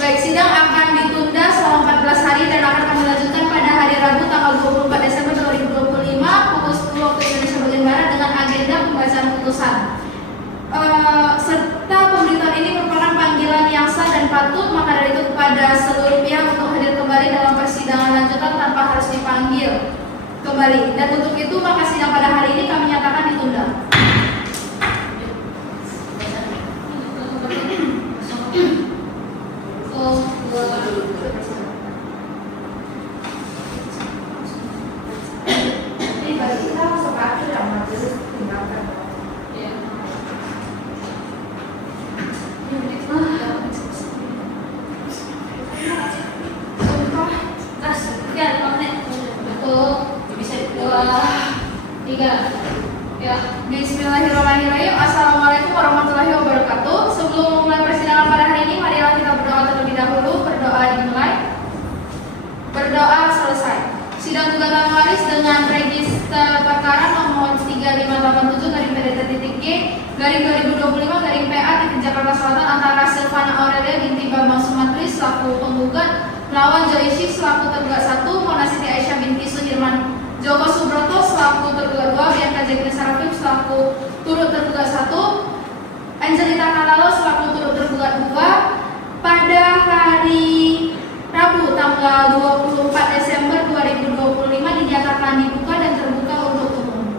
Baik, sidang akan ditunda selama 14 hari dan akan kami lanjutkan pada hari Rabu tanggal 24 Desember 2025 pukul 10 waktu Indonesia bagian Barat dengan agenda pembacaan putusan. Serta pemberitahuan ini merupakan panggilan yang sah dan patut, maka dari itu kepada seluruh pihak untuk hadir kembali dalam persidangan lanjutan tanpa harus dipanggil kembali. Dan untuk itu maka sidang pada hari ini kami nyatakan ditunda. Bismillahirrahmanirrahim. Assalamualaikum warahmatullahi wabarakatuh. Sebelum memulai persidangan pada hari ini, marilah kita berdoa terlebih dahulu. Berdoa dimulai, berdoa selesai. Sidang gugatan waris dengan register perkara nomor 3587/PDT-G garing 2025 garing PA titik Jakarta Selatan antara Silvana Aurelia binti Bambang Sumantri selaku penggugat melawan Joyci selaku tergugat 1, Mona Siti Aisyah binti Sudirman Joko Subroto selaku tergugat 2, Bianca Jacqueline Sarafim selaku turut tergugat 1, Angelita Kalalo selaku turut tergugat 2 pada hari Rabu tanggal 24 Desember 2025 dinyatakan dibuka dan terbuka untuk umum.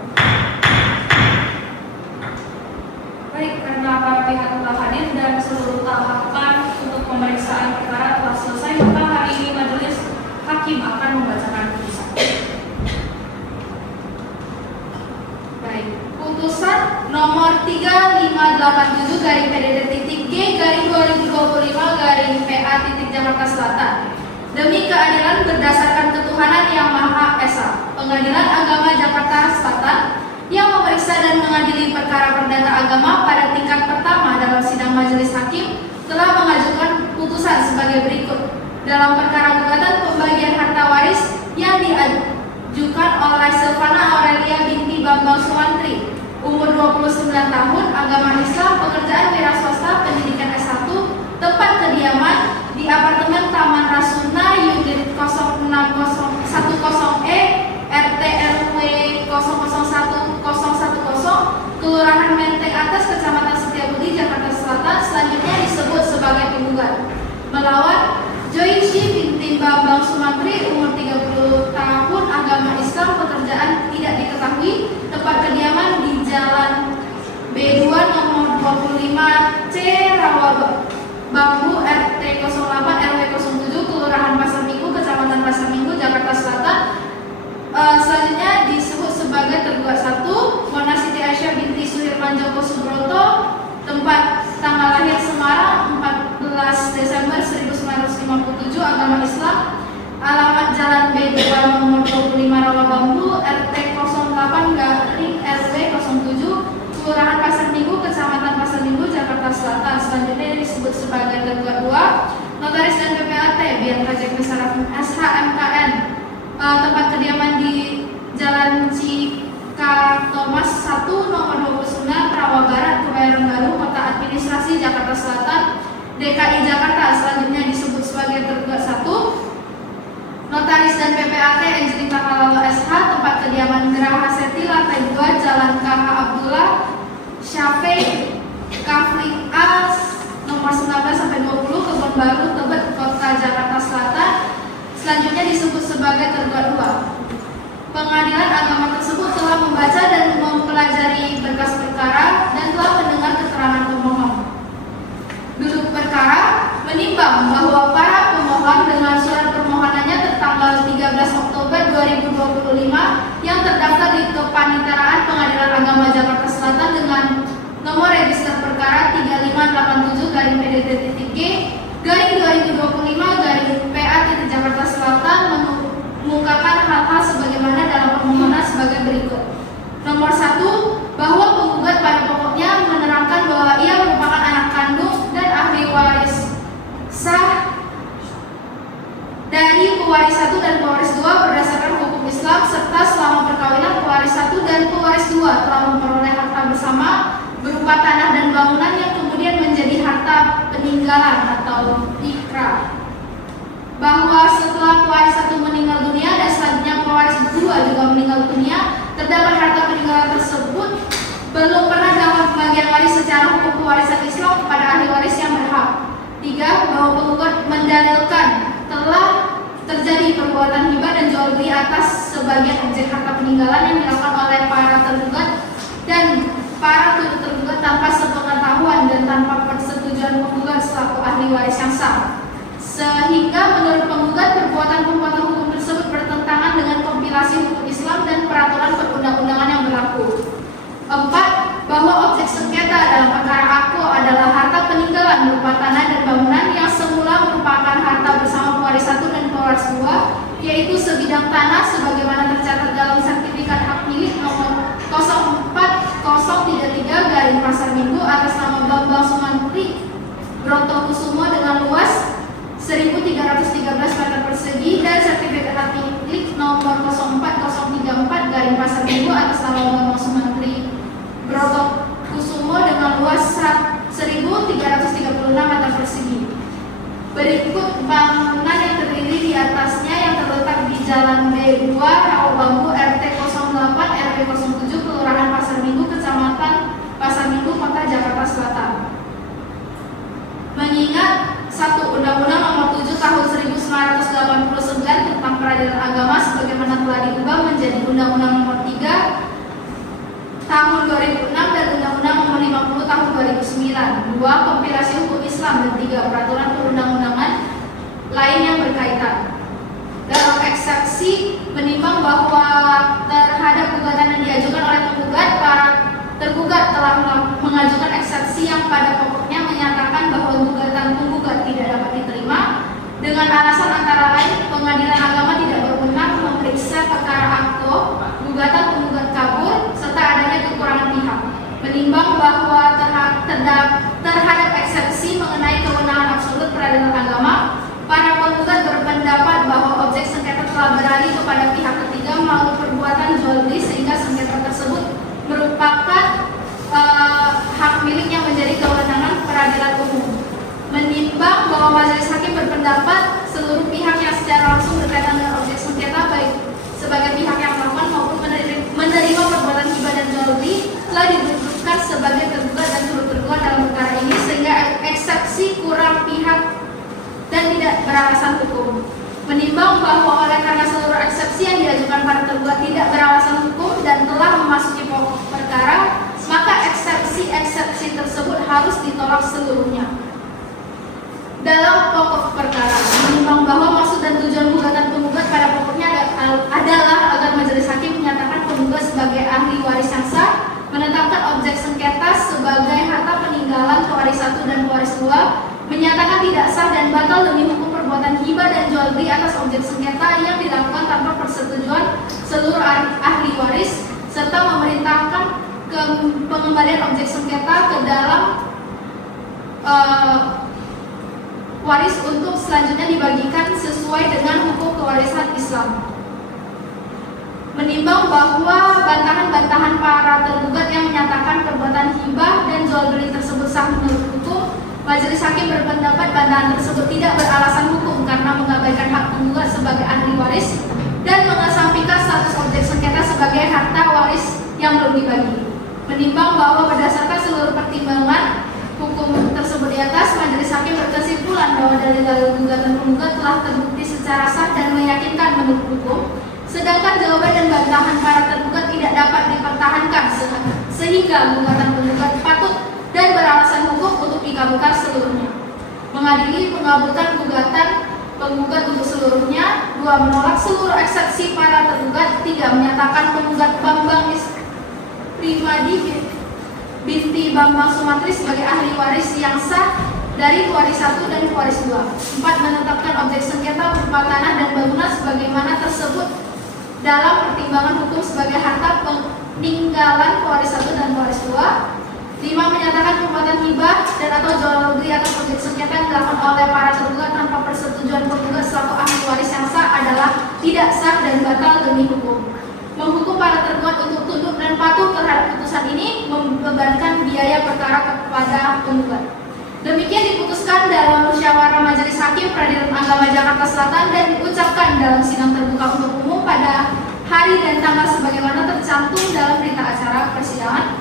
Baik, karena para pihak telah hadir dan seluruh tahapan untuk pemeriksaan perkara telah selesai, maka hari ini majelis hakim akan membacakan putusan. Baik, putusan nomor 3587 garing PDD.G garing 2025 garing PA titik Jakarta Selatan. Demi keadilan berdasarkan ketuhanan yang Maha Esa, Pengadilan Agama Jakarta Selatan yang memeriksa dan mengadili perkara perdata agama pada tingkat pertama dalam sidang majelis hakim telah mengajukan putusan sebagai berikut. Dalam perkara gugatan pembagian harta waris yang diajukan oleh Silvana Aurelia binti Bambang Sumantri, umur 29 tahun, agama Islam, pekerjaan wira swasta, pendidikan S1, tempat kediaman di apartemen Taman Rasuna unit 0610E RT RW 001010 Kelurahan Menteng Atas, Kecamatan Setiabudi, Jakarta Selatan, selanjutnya disebut sebagai penggugat melawan Joyci binti Bambang Sumantri, umur 30 tahun, agama Islam, pekerjaan tidak diketahui, tempat kediaman di Jalan B2 nomor 25C Rawa Bambu RT 08 RW 07 Kelurahan Pasar Minggu, Kecamatan Pasar Minggu, Jakarta Selatan. Selanjutnya disebut sebagai tergugat 1, Mona Siti Aisyah binti Sudirman Joko Subroto, tempat tanggal lahir Semarang 14 Desember 1957, agama Islam, alamat Jalan B2 nomor 25 Rawa Bambu RT 08 garing RW 07 Kelurahan Pasar Minggu, Kecamatan Pasar Minggu, Jakarta Selatan. Selanjutnya disebut sebagai tergugat 2, Notaris dan PPAT Bianca Jacqueline Sarafim SH MKN, tempat kediaman di Jalan Cika Thomas 1 nomor 29 Rawa Barat, Kebayoran Baru, Kota Administrasi Jakarta Selatan, DKI Jakarta. Selanjutnya disebut sebagai tergugat 1, Notaris dan PPAT Angelita Kalalo SH, tempat kediaman Geraha Seti lantai 2 Jalan KH Abdullah Syafiq Kafling A nomor 19-20 Kebon Baru Tebet, Kota Jakarta Selatan. Selanjutnya disebut sebagai tergugat 2. Pengadilan agama tersebut telah membaca dan mempelajari berkas perkara dan telah mendengar keterangan pemohon. Duduk perkara menimbang bahwa para pemohon dengan surat permohonannya tertanggal 13 Oktober 2025 yang terdaftar di Kepaniteraan Pengadilan Agama Jakarta Selatan dengan nomor register perkara 3587 garing PDD.G garing 2025 garing PA titik Jakarta Selatan mengungkapkan hal-hal sebagaimana dalam permohonan sebagai berikut. Nomor 1, bahwa penggugat pada pokoknya menerangkan bahwa ia merupakan anak kandung dan ahli waris sah dari pewaris 1 dan pewaris 2 berdasarkan hukum Islam, serta selama perkawinan pewaris 1 dan pewaris 2 telah memperoleh harta bersama berupa tanah dan bangunan yang kemudian menjadi harta peninggalan atau ikrar. Bahwa setelah pewaris 1 meninggal dunia dan selanjutnya pewaris 2 juga meninggal dunia, terdapat harta peninggalan tersebut belum pernah dapat pembagian waris secara hukum pewarisan Islam kepada ahli waris yang berhak. 3. Bahwa penggugat mendalilkan telah terjadi perbuatan hibah dan jual beli atas sebagian objek harta peninggalan yang dilakukan oleh para tergugat dan para turut tergugat tanpa sepengetahuan dan tanpa persetujuan penggugat selaku ahli waris yang sah, sehingga menurut penggugat perbuatan-perbuatan hukum tersebut bertentangan dengan kompilasi hukum Islam dan peraturan perundang-undangan yang berlaku. 4. Bahwa objek sengketa dalam perkara aku adalah harta peninggalan berupa tanah dan bangunan yang semula merupakan harta bersama pewaris 1 dan pewaris 2, yaitu sebidang tanah sebagaimana tercatat dalam sertifikat hak milik nomor 04.033 garing Pasar Minggu atas nama Bambang Sumantri Brontokusumo dengan luas 1.313 meter persegi dan sertifikat hak milik nomor 04.034 garing Pasar Minggu atas nama Bambang Sumantri Brontokusumo Kusumo dengan luas 1.336 meter persegi. Berikut bangunan yang terdiri di atasnya yang terletak di Jalan B2 Rawabambu RT 08 RW 07 Kelurahan Pasar Minggu Kecamatan Pasar Minggu Kota Jakarta Selatan. Mengingat 1 Undang-Undang Nomor 7 Tahun 1989 tentang Peradilan Agama sebagaimana telah diubah menjadi Undang-Undang Nomor 3 Tahun 2006 dan Undang-Undang Nomor 50 Tahun 2009. 2. Kompilasi hukum Islam dan 3. Peraturan perundang-undangan lain yang berkaitan. Dalam eksepsi menimbang bahwa terhadap gugatan yang diajukan oleh penggugat, para tergugat telah mengajukan eksepsi yang pada pokoknya menyatakan bahwa gugatan penggugat tidak dapat diterima dengan alasan antara lain pengadilan agama tidak berwenang memeriksa perkara akto, gugatan penggugat kabur, serta adanya kekurangan pihak. Menimbang bahwa terhadap eksepsi mengenai kewenangan absolut peradilan agama, para penggugat berpendapat bahwa objek sengketa telah beralih kepada pihak ketiga melalui perbuatan jual beli sehingga sengketa tersebut merupakan hak milik yang menjadi kewenangan peradilan umum. Menimbang bahwa majelis hakim berpendapat seluruh pihak yang secara langsung berkaitan dengan objek sengketa baik sebagai pihak yang melakukan maupun menerima perbuatan hibah dan jual beli telah didudukkan sebagai tergugat dan turut tergugat dalam perkara ini sehingga eksepsi kurang pihak dan tidak beralasan hukum. Menimbang bahwa oleh karena seluruh eksepsi yang diajukan para tergugat tidak beralasan hukum dan telah memasuki pokok perkara, maka eksepsi tersebut harus ditolak seluruhnya. Dalam pokok perkara, menimbang bahwa maksud dan tujuan gugatan penggugat pada pokoknya adalah agar majelis hakim menyatakan penggugat sebagai ahli waris yang sah, menetapkan objek sengketa sebagai harta peninggalan pewaris 1 dan pewaris 2, menyatakan tidak sah dan batal demi hukum perbuatan hibah dan jual beli atas objek sengketa yang dilakukan tanpa persetujuan seluruh ahli waris, serta memerintahkan pengembalian objek sengketa ke dalam waris untuk selanjutnya dibagikan sesuai dengan hukum kewarisan Islam. Menimbang bahwa bantahan-bantahan para tergugat yang menyatakan perbuatan hibah dan jual beli tersebut sah menurut hukum, majelis hakim berpendapat bantahan tersebut tidak beralasan hukum karena mengabaikan hak penggugat sebagai ahli waris dan mengesampingkan status objek sengketa sebagai harta waris yang belum dibagi. Menimbang bahwa berdasarkan seluruh pertimbangan hukum tersebut di atas, majelis hakim berkesimpulan bahwa dalil-dalil gugatan penggugat telah terbukti secara sah dan meyakinkan menurut hukum, sedangkan jawaban dan bantahan para tergugat tidak dapat dipertahankan sehingga gugatan penggugat patut dan beralasan hukum untuk dikabulkan seluruhnya. Mengadili pengabulkan gugatan penggugat untuk seluruhnya. 2. Menolak seluruh eksepsi para tergugat. 3. Menyatakan penggugat Bambang Primadi binti Bambang Sumatri sebagai ahli waris yang sah dari pewaris 1 dan pewaris 2. 4. Menetapkan objek sengketa berupa tanah dan bangunan sebagaimana tersebut dalam pertimbangan hukum sebagai harta peninggalan pewaris 1 dan pewaris 2. 5. Menyatakan perbuatan hibah dan atau jual beli atas objek sengketa yang dilakukan oleh para tergugat tanpa persetujuan penggugat selaku ahli waris yang sah adalah tidak sah dan batal demi hukum. Menghukum para tergugat untuk tunduk dan patuh terhadap putusan ini membebankan biaya perkara kepada penggugat. Demikian diputuskan dalam musyawarah Majelis Hakim Peradilan Agama Jakarta Selatan dan diucapkan dalam sidang terbuka untuk umum pada hari dan tanggal sebagaimana tercantum dalam berita acara persidangan.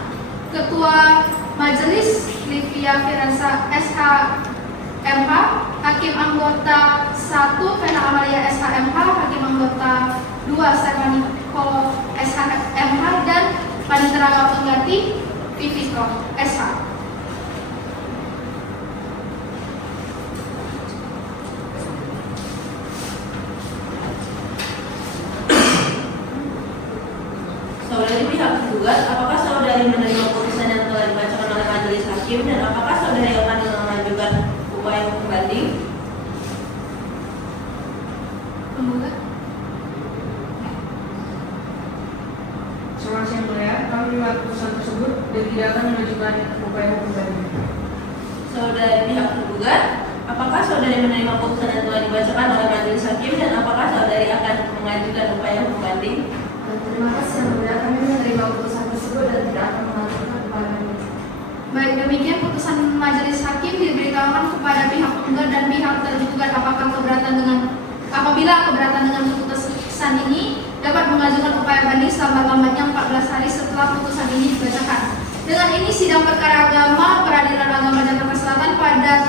Ketua Majelis Livia Firenza SHMH, Hakim Anggota 1 Vena Amalia SHMH, Hakim Anggota 2 Stefani Kolo SHMH dan Panitera Pengganti Vivitro SH. Saudari pihak tergugat, apakah saudari menerima putusan yang telah dibacakan oleh majelis hakim dan apakah saudari akan mengajukan upaya hukum banding? Penggugat. Selamat siang mulia, kami menerima putusan tersebut dan tidak akan mengajukan upaya hukum banding. Saudari pihak tergugat, apakah saudari menerima putusan yang telah dibacakan oleh majelis hakim dan apakah saudari akan mengajukan upaya hukum banding? Terima kasih yang mulia, kami menerima putusan tersebut dan tidak akan mengajukan upaya banding. Baik, demikian putusan majelis hakim diberitahukan kepada pihak penggugat dan pihak tergugat apabila keberatan dengan putusan ini dapat mengajukan upaya banding selambat-lambatnya 14 hari setelah putusan ini dibacakan. Dengan ini sidang perkara agama Peradilan Agama Jakarta Selatan pada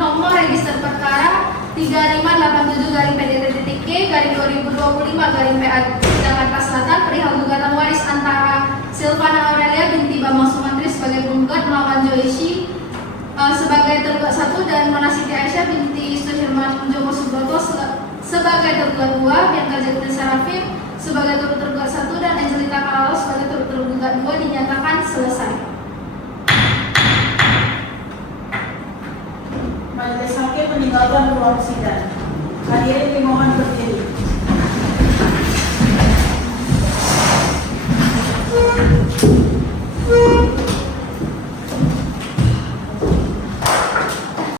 nomor register perkara 3587-PDT-K/2025-PA Jakarta Selatan perihal gugatan waris antara Silvana Aurelia binti Bambang Sumantri sebagai penggugat melawan Joyce sebagai tergugat 1 dan Mona Siti Aisyah binti Suhirman Joko Subroto sebagai tergugat 2, Bianca Jatuh Sarafim sebagai turut tergugat 1 dan Angelita Kalalo sebagai turut tergugat 2 dinyatakan selesai. Majelis hakim meninggalkan ruang sidang. Hadirin dimohon berdiri.